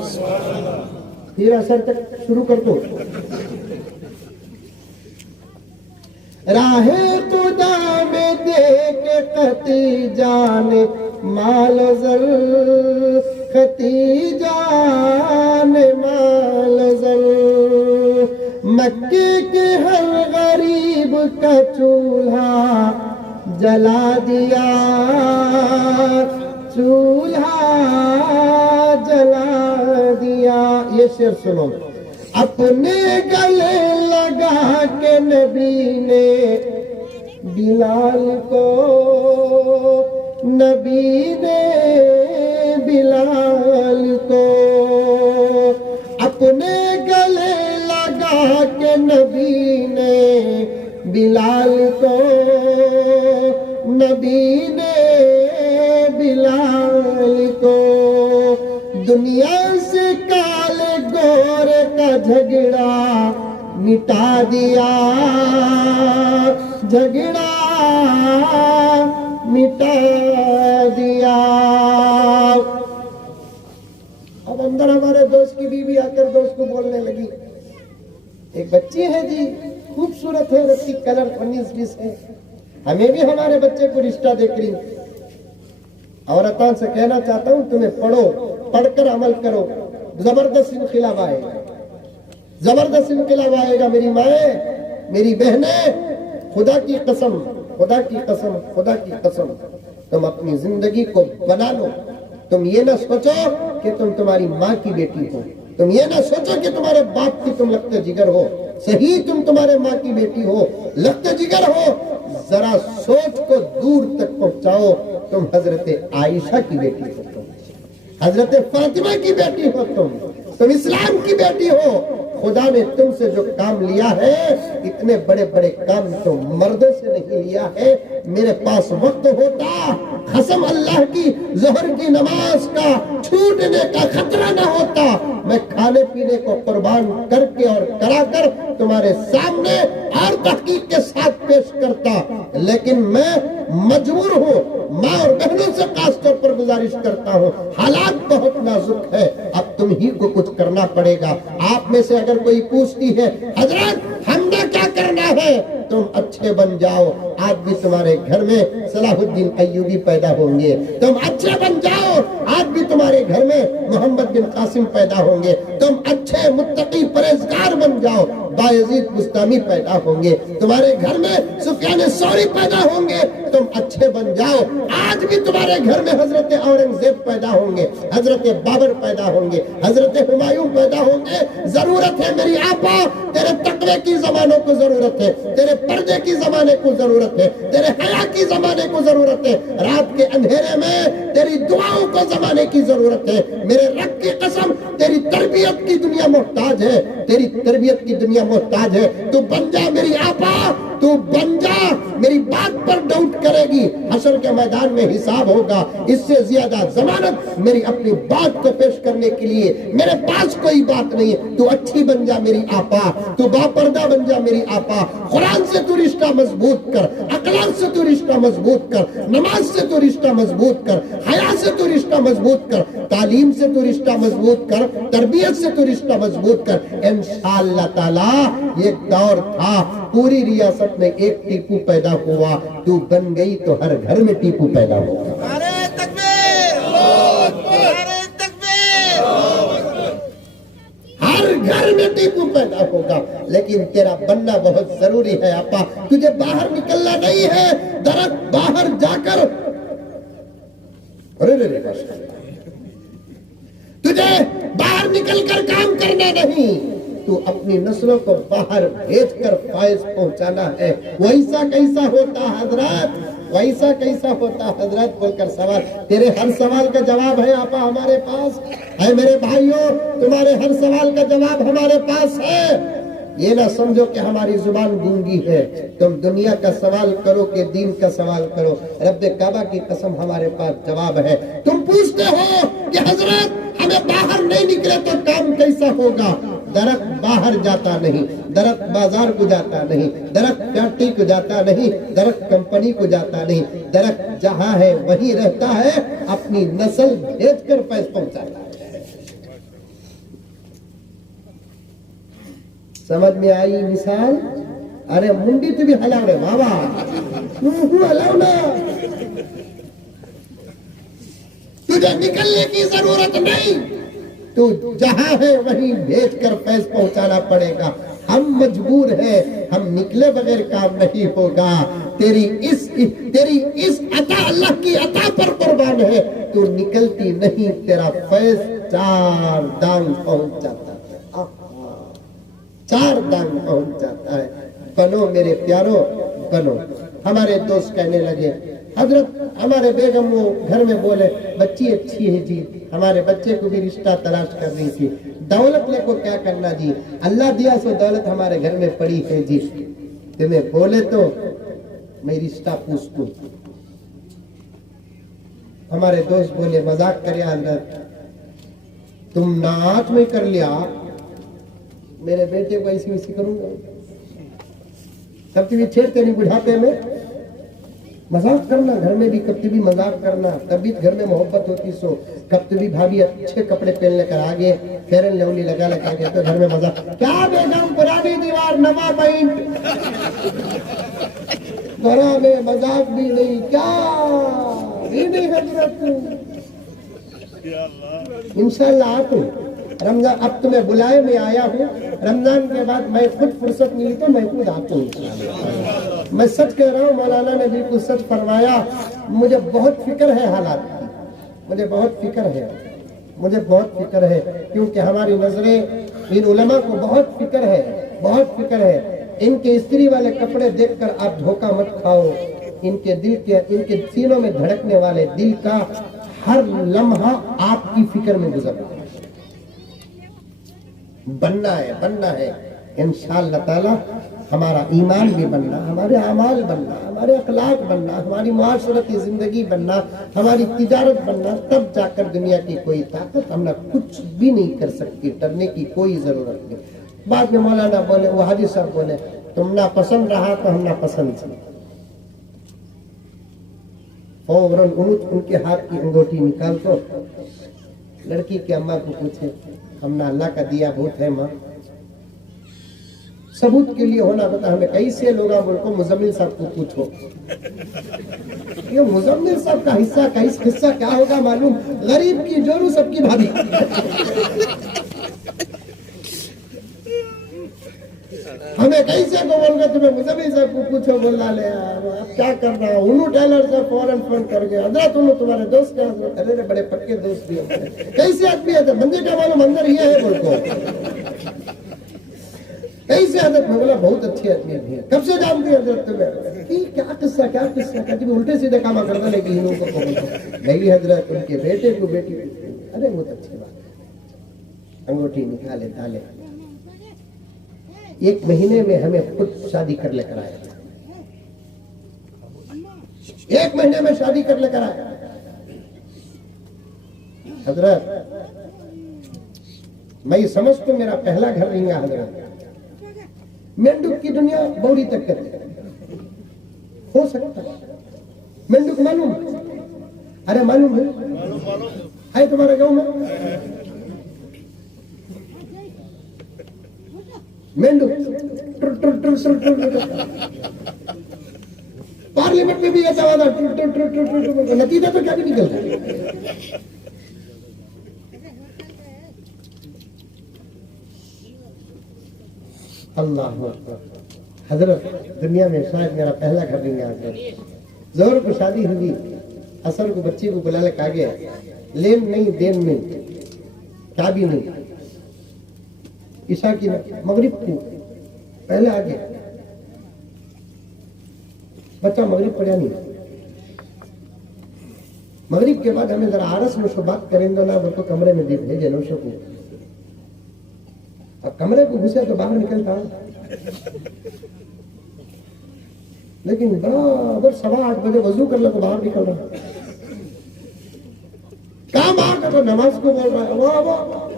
फिर असर तक शुरू कर दो। राहे खुदा में देख खती जाने माल जल, खती जाने माल जल। मक्के के हर गरीब का चूल्हा जला दिया, चूल्हा जला दिया। ये शेर सुनो। अपने गले लगा के नबी ने बिलाल को, नबी ने बिलाल को। अपने गले लगा के नबी ने बिलाल को, नबी ने बिलाल को। दुनिया से काले गोरे का झगड़ा मिटा दिया, झगड़ा मिटा दिया। अब अंदर हमारे दोस्त की बीवी आकर दोस्त को बोलने लगी, एक बच्ची है जी, खूबसूरत है, रस्सी कलर 19-20 है, हमें भी हमारे बच्चे को रिश्ता देख रही। औरतान से कहना चाहता हूं तुम्हें पढ़ो, पढ़कर अमल करो, जबरदस्त इनकलाब आएगा, जबरदस्त इनकलाब आएगा। मेरी माए, मेरी बहनें, खुदा की कसम, खुदा की कसम, खुदा की कसम, तुम अपनी जिंदगी को बना लो। तुम ये ना सोचो कि तुम तुम्हारी माँ की बेटी हो, तुम ये ना सोचो कि तुम्हारे बाप की तुम लगते जिगर हो। सही तुम तुम्हारे माँ की बेटी हो, लगते जिगर हो, जरा सोच को दूर तक पहुंचाओ, तुम हजरत आयशा की बेटी हो, तुम हजरत फातिमा की बेटी हो, तुम इस्लाम की बेटी हो। खुदा ने तुमसे जो काम लिया है, इतने बड़े बड़े काम तो मर्दों से नहीं लिया है। मेरे पास वक्त होता, कसम अल्लाह की, जोहर की नमाज का छूटने का खतरा न होता, मैं खाने पीने को कुर्बान करके और कराकर तुम्हारे सामने और तहकीक के साथ पेश करता। लेकिन मैं मजबूर हूँ, माँ और बहनों से खास तौर पर गुजारिश करता हूँ, हालात बहुत नाजुक है, अब तुम ही को कुछ करना पड़ेगा। आप में से अगर कोई पूछती है हजरत हमने क्या करना है, तुम अच्छे बन जाओ, आज भी तुम्हारे घर में सलाहुद्दीन अय्यूबी पैदा होंगे। तुम अच्छे बन जाओ, आज भी तुम्हारे घर में मोहम्मद बिन कासिम पैदा होंगे। तुम अच्छे मुत्तकी परहेजगार बन जाओ, बायजीद बुस्तामी पैदा होंगे। तुम्हारे घर में सुफियान सौरी पैदा होंगे। तुम अच्छे बन जाओ, आज भी तुम्हारे घर में हजरत औरंगजेब पैदा होंगे, हजरत बाबर पैदा होंगे, हजरत हुमायूं पैदा होंगे। जरूरत है मेरी आपा, तेरे तकवे की जमानों को जरूरत है, तेरे पर्दे की जमाने को जरूरत है, तेरे हया की जमाने को जरूरत है, रात के अंधेरे में तेरी दुआओं को जमाने की जरूरत है। मेरे रब की कसम, तेरी तरबियत की दुनिया मोहताज है, तेरी तरबियत की दुनिया मोहताज है। तू बन जा मेरी आपा, तू बन जा, मेरी बात पर डाउट करेगी, हशर के मैदान में हिसाब होगा। इससे ज्यादा जमानत मेरी अपनी बात को पेश करने के लिए मेरे पास कोई बात नहीं है। तू अच्छी बन जा मेरी आपा, तू बापर्दा बन जा मेरी आपा। कुरान से तू रिश्ता मजबूत कर, अखलाक से तू रिश्ता मजबूत कर, नमाज से तू रिश्ता मजबूत कर, हया से तू रिश्ता मजबूत कर, तालीम से तू रिश्ता मजबूत कर, तरबियत से तू रिश्ता मजबूत कर। इंशाअल्लाह ताला एक दौर था, पूरी रियासत में एक टीपू पैदा हुआ, तू बन गई तो हर घर में टीपू पैदा होगा। नारे तकबीर, नारे तकबीर। हर घर में टीपू पैदा होगा, लेकिन तेरा बनना बहुत जरूरी है आपा। तुझे बाहर निकलना नहीं है, दरअसल बाहर जाकर तुझे बाहर निकलकर काम करना नहीं, तू अपनी नस्लों को बाहर भेजकर फायज पहुंचाना है। वैसा कैसा होता हजरत, वैसा कैसा होता हजरत बोलकर सवाल, तेरे हर सवाल का जवाब है आपा हमारे पास है। मेरे भाइयों, तुम्हारे हर सवाल का जवाब हमारे पास है। ये ना समझो कि हमारी जुबान गूंगी है। तुम दुनिया का सवाल करो कि दीन का सवाल करो, रब्बे काबा की कसम हमारे पास जवाब है। तुम पूछते हो कि हजरत हमें बाहर नहीं निकले तो काम कैसा होगा। दरख्त बाहर जाता नहीं, दरख्त बाजार को जाता नहीं, दरख्त फैक्ट्री को जाता नहीं, दरख्त कंपनी को जाता नहीं, दरख्त जहाँ है वहीं रहता है, अपनी नस्ल भेजकर पैसा पहुंचाता है। समझ में आई मिसाल? अरे मुंडी तो भी हलाओ रे बाबा, हलाओ ना। तुझे निकलने की जरूरत नहीं, तू जहां है वहीं भेजकर पैसा पहुंचाना पड़ेगा। हम मजबूर हैं, हम निकले बगैर काम नहीं होगा। तेरी इस अता अल्लाह की अता पर कुर्बान है। तू निकलती नहीं, तेरा फैज 4 दांग पहुंच जाता है, 4 दांग पहुंच जाता है। बनो मेरे प्यारो, बनो। हमारे दोस्त कहने लगे, हजरत हमारे बेगम वो घर में बोले बच्ची अच्छी है जी, हमारे बच्चे को भी रिश्ता तलाश कर रही थी। दौलत ले को क्या करना जी, अल्लाह दिया सो दौलत हमारे घर में पड़ी है जी। तुम्हें बोले तो मैं रिश्ता पूछूं। हमारे दोस्त बोले मजाक कर हजरत, तुम नाच में कर लिया, मेरे बेटे को ऐसी वैसी करूंगा। कभी भी छेड़ते नहीं, बुढ़ापे में मजाक करना, घर में भी कभी भी मजाक करना, तभी घर में मोहब्बत होती। सो कभी भी भाभी अच्छे कपड़े पहन लेकर आगे, फेयर एंड लवली लगा के तो घर में मजाक, क्या बेगम पुरानी दीवार नवा पेंट, घरों में मजाक भी नहीं, क्या भी नहीं हजरत। इंशाल्लाह आप रमजान, अब तुम्हें बुलाए मैं आया हूँ, रमजान के बाद मैं खुद फुर्सत मिली तो मैं खुद आता हूँ। मैं सच कह रहा हूँ, मौलाना ने बिल्कुल सच फरमाया। मुझे बहुत फिक्र है हालात की, मुझे बहुत फिक्र है, मुझे बहुत फिक्र है, क्योंकि हमारी नजरें इन उलमा को बहुत फिक्र है, बहुत फिक्र है। इनके स्त्री वाले कपड़े देखकर आप धोखा मत खाओ। इनके दिल के, इनके सीनों में धड़कने वाले दिल का हर लम्हा आपकी फिक्र में गुजर रहा है। बनना है इंशाअल्लाह ताला। हमारा ईमान भी बनना, हमारे अमाल बनना, हमारे अखलाक बनना, हमारी मुआशरती जिंदगी बनना, हमारी तिजारत बनना, तब जाकर दुनिया की कोई ताकत हमने कुछ भी नहीं कर सकती। डरने की कोई जरूरत नहीं। बाद में मौलाना बोले, वो हाजी साहब बोले, तुम ना पसंद रहा तो हम ना पसंद थे। फौरन उनके हाथ की अंगूठी निकाल तो लड़की की अम्मा को पूछे, हमने अल्लाह का दिया भूत है माँ, सबूत के लिए होना बता हमें। कैसे लोग बोलको मुजम्मिल साहब को पूछो, ये मुजम्मिल साहब का हिस्सा क्या होगा मालूम, गरीब की जोरू सबकी भाभी। हमें कैसे को बोल तुम्हें मुजम्मिल साहब को पूछो, बोला ले आप क्या कर रहा हूँ। उन्होंने टेलर से फौरन फोन कर गया, हजरत उन्होंने तुम्हारे दोस्त का, अरे बड़े पक्के दोस्त भी होते हैं। कैसे आदमी है, बंदे का मालूम अंदर ये है बोलको, कैसे हजरत में बोला बहुत अच्छी आदमी है। कब से जानती है हजरत तुम्हें? क्या किस्सा कभी उल्टे सीधे काम करता, लेकिन इन लोगों को नहीं हजरत उनके बेटे को बेटी, अरे बहुत अच्छी बात। अंगूठी निकाले डाले, 1 महीने में हमें खुद शादी कर लेकर आया, 1 महीने में शादी कर लेकर आया। हजरत मैं समझ तो मेरा पहला घर नहीं है हजरत, मेंढक की दुनिया बौड़ी तक करती हो सकता है। मेंढक मालूम? अरे मालूम है तुम्हारे गांव में मेंढक? पार्लियामेंट में भी ऐसा वादा, नतीजा तो क्या नहीं निकलता। अल्लाह हजरत दुनिया में शायद मेरा पहला घर नहीं है। जोर को शादी हुई, असर को बच्ची को बुला ले, आगे लेन नहीं देन नहीं, चाबी नहीं, ईशा की मगरिब को पहले आ गया, बच्चा मगरिब पढ़ा नहीं। मगरिब के बाद हमें जरा आरस में सो बात करेंगे ना, वो तो कमरे में भेजे नौशो को। अब कमरे को घुसे तो बाहर निकलता, लेकिन बराबर 7:15 बजे वजू कर लो तो बाहर निकल रहा। कहाँ बाहर का तो नमाज को बोल रहा है, वाह वाह वाह।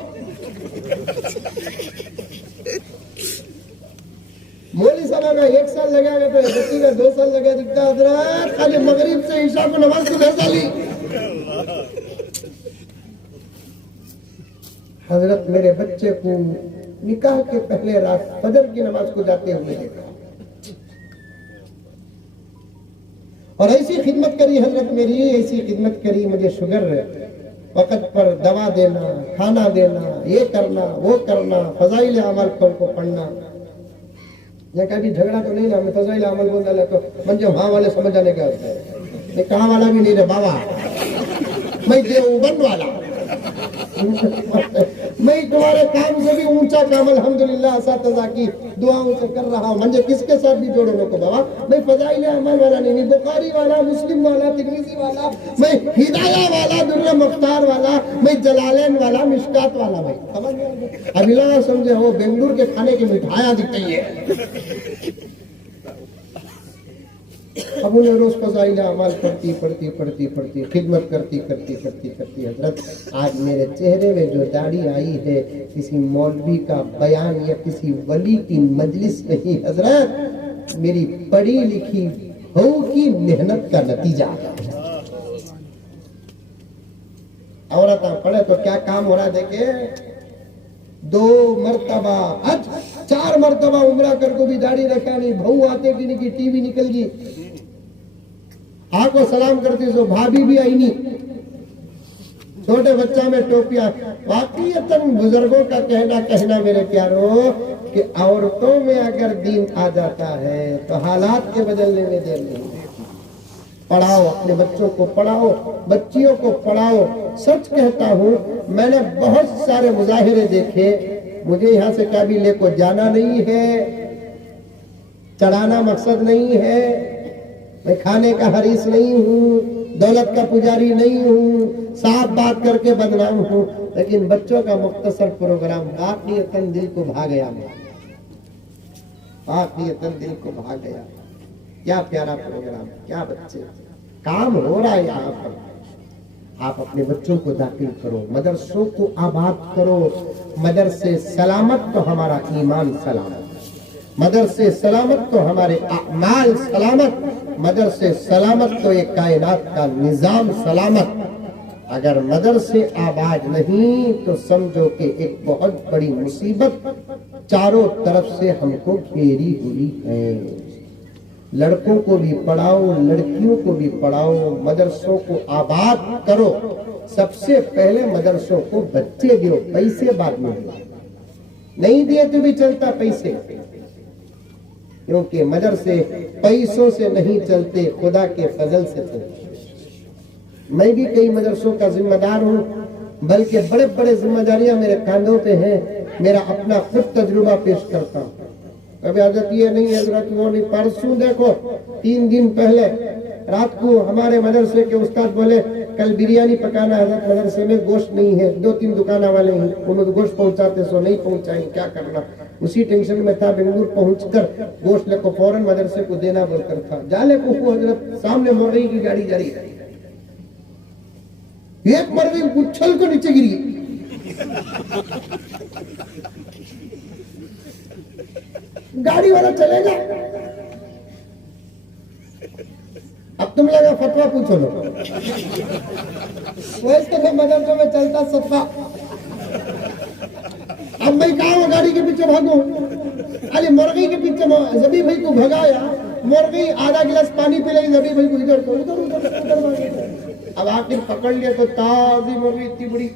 मौली साहब का 1 साल लगा गया, तो बच्ची का 2 साल लगा दिखता हजरत, खाली मगरिब से ईशा को नमाज को 10 साल। हजरत मेरे बच्चे को निकाह के पहले रात फजर की नमाज को जाते हुए देखा, और ऐसी खिदमत करी हजरत मेरी, ऐसी खिदमत करी। मुझे शुगर वक़्त पर दवा देना, खाना देना, ये करना वो करना, फजाइल अमल को पढ़ना। ये कभी झगड़ा तो नहीं ना, मैं फजाइल अमल बोल डाला तो मंजो हाँ वाले समझ जाने का होता है, ये कहाँ वाला भी नहीं रे बाबा, मैं देवबंद वाला मैं तुम्हारे काम से भी ऊंचा काम अल्हम्दुलिल्लाह असातिज़ा की दुआओं से कर रहा हूँ। मुझे किसके साथ भी जोड़ो लोगों बाबा, मैं फजाइल अमल वाला नहीं, बुखारी वाला, मुस्लिम वाला, तिरमिज़ी वाला, मैं हिदाया वाला, दुर्र मुख्तार वाला, मैं जलालैन वाला, मिशकात वाला। भाई समझ गए? अभिला समझे हो, बेंगलुरु के खाने की मिठाइयाँ दिख रही है। अब उन्हें रोज फजाइल अमाल पढ़ती खिदमत करती हजरत, आज मेरे चेहरे में जो दाढ़ी आई है किसी मौलवी का बयान या किसी वली की मजलिस नहीं हजरत, मेरी पढ़ी लिखी बहू की मेहनत का नतीजा। औरत पढ़े तो क्या काम हो रहा है, देखे 2 मरतबा हज, 4 मरतबा उम्रा कर को भी दाढ़ी रखा नहीं, बहू आते कि नहीं की टीवी निकल गई, आको सलाम करती सो भाभी भी आई नहीं, छोटे बच्चा में टोपियां। वाकईतन बुजुर्गों का कहना मेरे प्यारों कि औरतों में अगर दीन आ जाता है तो हालात के बदलने में देर नहीं। पढ़ाओ, अपने बच्चों को पढ़ाओ, बच्चियों को पढ़ाओ। सच कहता हूँ, मैंने बहुत सारे मुजाहिरे देखे, मुझे यहाँ से कभी लेको जाना नहीं है, चढ़ाना मकसद नहीं है, मैं खाने का हरीस नहीं हूँ, दौलत का पुजारी नहीं हूँ, साफ बात करके बदनाम हूँ, लेकिन बच्चों का मुख्तसर प्रोग्राम वाक़ईतन दिल को भा गया, वाक़ईतन दिल को भा गया। क्या प्यारा प्रोग्राम, क्या बच्चे, काम हो रहा है यहाँ पर। आप अपने बच्चों को दाखिल करो, मदरसों को आबाद करो। मदरसे सलामत तो हमारा ईमान सलामत, मदरसे सलामत तो हमारे अमाल सलामत, मदरसे सलामत तो एक कायनात का निजाम सलामत। अगर मदरसे आबाद नहीं तो समझो कि एक बहुत बड़ी मुसीबत चारों तरफ से हमको घेरी हुई है। लड़कों को भी पढ़ाओ, लड़कियों को भी पढ़ाओ, मदरसों को आबाद करो। सबसे पहले मदरसों को बच्चे दो, पैसे बाद में दो, नहीं दिए तो भी चलता पैसे, क्योंकि मदरसे पैसों से नहीं चलते, खुदा के फजल से चलते। मैं भी कई मदरसों का जिम्मेदार हूँ, बल्कि बड़े बड़े जिम्मेदारियां मेरे कांधों पे हैं। मेरा अपना खुद तजुर्बा पेश करता हूँ। कभी आदत ये नहीं हजरत वो नहीं, परसों देखो 3 दिन पहले रात को हमारे मदरसे के उस्ताद बोले कल बिरयानी पकाना है, हजरत मदरसे में गोश्त नहीं है। 2-3 दुकाना वाले हैं, उन्होंने गोश्त पहुंचाते सो नहीं पहुंचाई, क्या करना। उसी टेंशन में था, बेंगलुरु पहुंचकर गोश्त लेको फौरन मदरसे को देना बोलकर था। जाले को हजरत सामने मुर्गी की गाड़ी जा रही है, एक मुर्गी उछल को नीचे गिरी। गाड़ी वाला चलेगा। अब तुम लगा फतवा पूछो लो, वैसे तो मदरसों में चलता सत्ता। अब मैं कहा गाड़ी के पीछे भागू, अरे मुर्गी के पीछे जबी भाई को भगाया, मुर्गी आधा गिलास पानी पी लेगी, जबी भाई को इधर को उधर उधर उधर। अब आखिर पकड़ लिया तो ताजी मुर्गी इतनी बड़ी,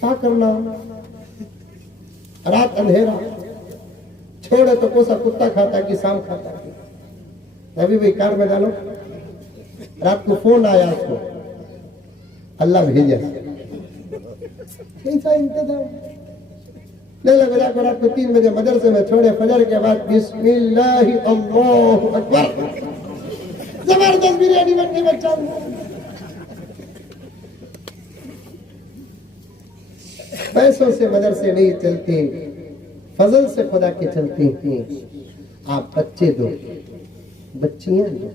क्या करना। रात अंधेरा, छोड़े तो कोसा कुत्ता खाता कि शाम खाता। अभी भाई कार में डालो, रात को फोन आया उसको, अल्लाह भेजा कैसा इंतजाम। नहीं लग रहा कर आपको 3 बजे मदरसे में छोड़े, फजर के बाद बिस्मिल्लाह अल्लाहु अकबर, जबरदस्त बिरयानी बनती बच्चा। पैसों से मदरसे नहीं चलते, फजल से खुदा के चलते हैं। आप बच्चे दो, बच्चियां दो।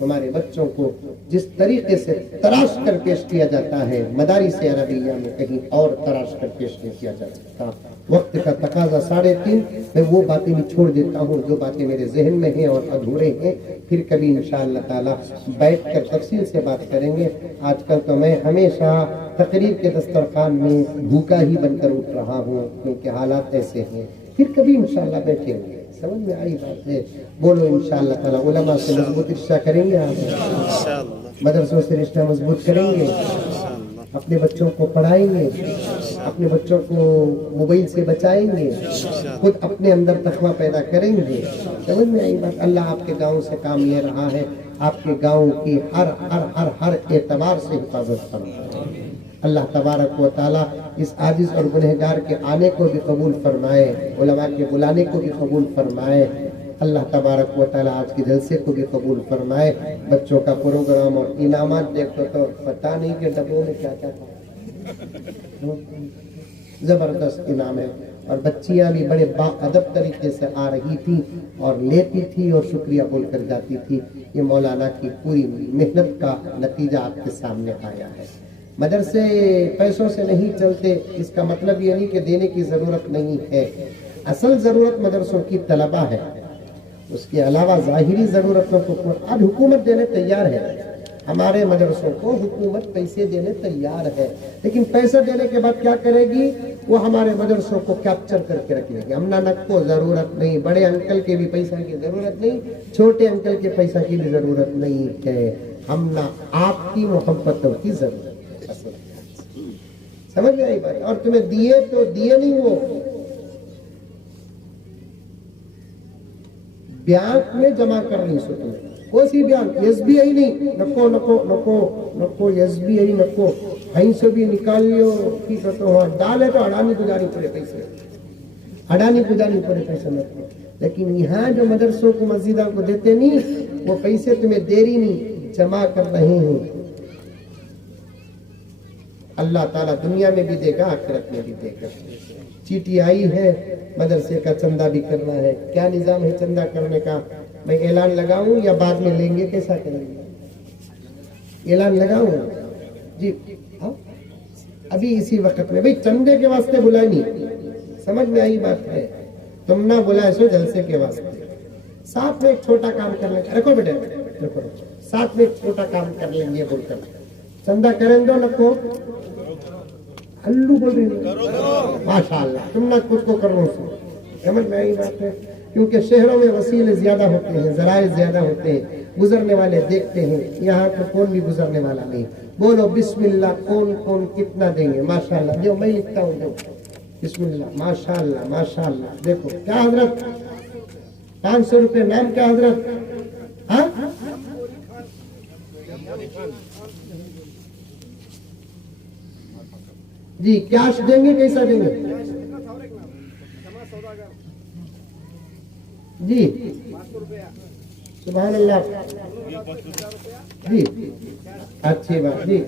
हमारे बच्चों को जिस तरीके से तराश कर पेश किया जाता है, मदारिस अरबिया में कहीं और तराश कर पेश नहीं किया जा सकता। वक्त का तकाजा 3:30, मैं वो बातें भी छोड़ देता हूँ जो बातें मेरे जहन में हैं और अधूरे हैं। फिर कभी इंशाअल्लाह ताला बैठ कर तफसील से बात करेंगे। आजकल तो मैं हमेशा तकरीर के दस्तरखान में भूखा ही बनकर उठ रहा हूँ, क्योंकि हालात ऐसे हैं। फिर कभी इंशाअल्लाह बैठेंगे। समझ में आई बात है? बोलो इंशाअल्लाह ताला। उलमा से मजबूत रिश्ता करेंगे, आप मदरसों से रिश्ता मजबूत करेंगे, अपने बच्चों को पढ़ाएंगे, अपने बच्चों को मोबाइल से बचाएंगे, खुद अपने अंदर तकवा पैदा करेंगे। समझ में आई बात? अल्लाह आपके गांव से काम ले रहा है, आपके गांव की हर हर हर हर एतबार से हिफाजत फरमाए। अल्लाह तबारक व तआला इस आजिज और गुनहगार के आने को भी कबूल फरमाए, उलमा के बुलाने को भी कबूल फरमाए। अल्लाह तबारक व तआला आज के जलसे को भी कबूल फरमाए। बच्चों का प्रोग्राम और इनामात देखो तो पता नहीं कि डब्बों में क्या क्या था, जबरदस्त इनाम है। और बच्चियां भी बड़े बाअदब तरीके से आ रही थी और लेती थी और शुक्रिया बोल कर जाती थी। ये मौलाना की पूरी मेहनत का नतीजा आपके सामने आया है। मदरसे पैसों से नहीं चलते, इसका मतलब ये नहीं कि देने की जरूरत नहीं है। असल जरूरत मदरसों की तलबा है, उसके अलावा जाहिरी जरूरतों को आज हुकूमत देने तैयार है। हमारे मदरसों को हुकूमत पैसे देने तैयार है, लेकिन पैसा देने के बाद क्या करेगी? वो हमारे मदरसों को कैप्चर करके रख लेगी। हमना नक को जरूरत नहीं, बड़े अंकल के भी पैसा की जरूरत नहीं, छोटे अंकल के पैसा की भी जरूरत नहीं है। हमना आपकी मोहब्बतों की जरूरत। समझ में आई बात? और तुम्हें दिए तो दिए नहीं, वो बैंक में जमा करनी सो तुम्हें कोई सी बैंक, SBI नहीं, नको नको नको नको SBI नको, कहीं से भी निकाल लियो की तो डाले तो अडानी गुजारी पड़े पैसे, अडानी गुजारी पड़े पैसे नको। लेकिन यहाँ जो मदरसों को मस्जिदा को देते नहीं, वो पैसे तुम्हें देरी नहीं जमा कर रहे हैं। अल्लाह ताला दुनिया में भी देगा, आखिरत में भी देगा। चीटी आई है, मदरसे का चंदा भी करना है। क्या निजाम है चंदा करने का? मैं ऐलान लगाऊं या बाद में लेंगे? कैसा करेंगे? ऐलान लगाऊं जी? हाँ, अभी इसी वक्त में। भाई चंदे के वास्ते बुलाए नहीं, समझ में आई बात है? तुम ना बुलाए सो जलसे के वास्ते। साथ में एक छोटा काम कर लेंगे। रखो बेटे, रखो, साथ में एक छोटा काम कर लेंगे बोलकर चंदा करें दो। नको हल्लू बोल रही है, माशाअल्लाह तुम ना खुद को करो। समझ में आई बात है? क्योंकि शहरों में वसीले ज्यादा होते हैं, जराए ज्यादा होते हैं, गुजरने वाले देखते हैं। यहाँ तो कौन भी गुजरने वाला नहीं। बोलो बिस्मिल्लाह, कौन कौन कितना देंगे? माशाअल्लाह, जो मैं लिखता हूँ जो बिस्मिल्लाह, माशाअल्लाह माशाअल्लाह। देखो क्या हजरत, 500 रुपये। नाम क्या हजरत? हाँ जी, कैश देंगे कैसा देंगे जी? सुभान अल्लाह जी, अच्छी बात जी।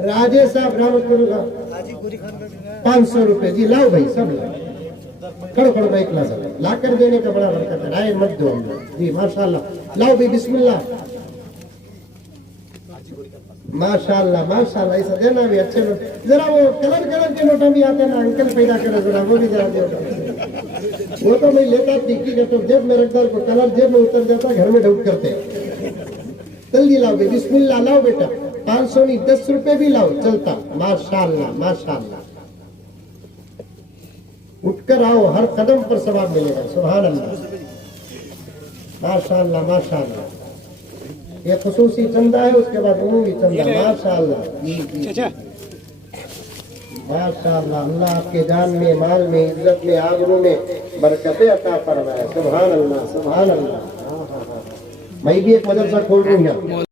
राजेश साहब रहमतुल्लाह 500 रुपए जी। लाओ भाई, सब लाओ, खड़ो खड़ो भाई, क्लास ला कर देने का बड़ा बरकत है। आए मत दो जी, माशाल्लाह। लाओ भाई, बिस्मिल्लाह, माशाल्लाह माशाल्लाह। ऐसा देना भी अच्छे लोग। जरा वो कलर कलर के नोटा भी आते हैं ना अंकल, पैदा करो जरा, वो भी जरा दो। वो तो मैं लेता टिक्की का तो जेब में रखता, को कलर जेब में उतर जाता, घर में ढूंढ करते। जल्दी लाओ भाई, बिस्मिल्लाह। लाओ बेटा, 500 नहीं 10 रुपए भी लाओ, चलता। माशाल्लाह माशाल्लाह। उठकर आओ, हर कदम पर सवाब मिलेगा। सुभान अल्लाह, माशाल्लाह माशाल्लाह। ये खुसूसी चंदा है, उसके बाद उमूमी चंदा। माशाल्लाह जी जी, माशाल्लाह। अल्लाह आपके जान में, माल में, इज्जत में, आबरू में बरकतें अता फरमाए। सुभान अल्लाह सुभान अल्लाह। मैं भी एक मदरसा खोल रही हूँ।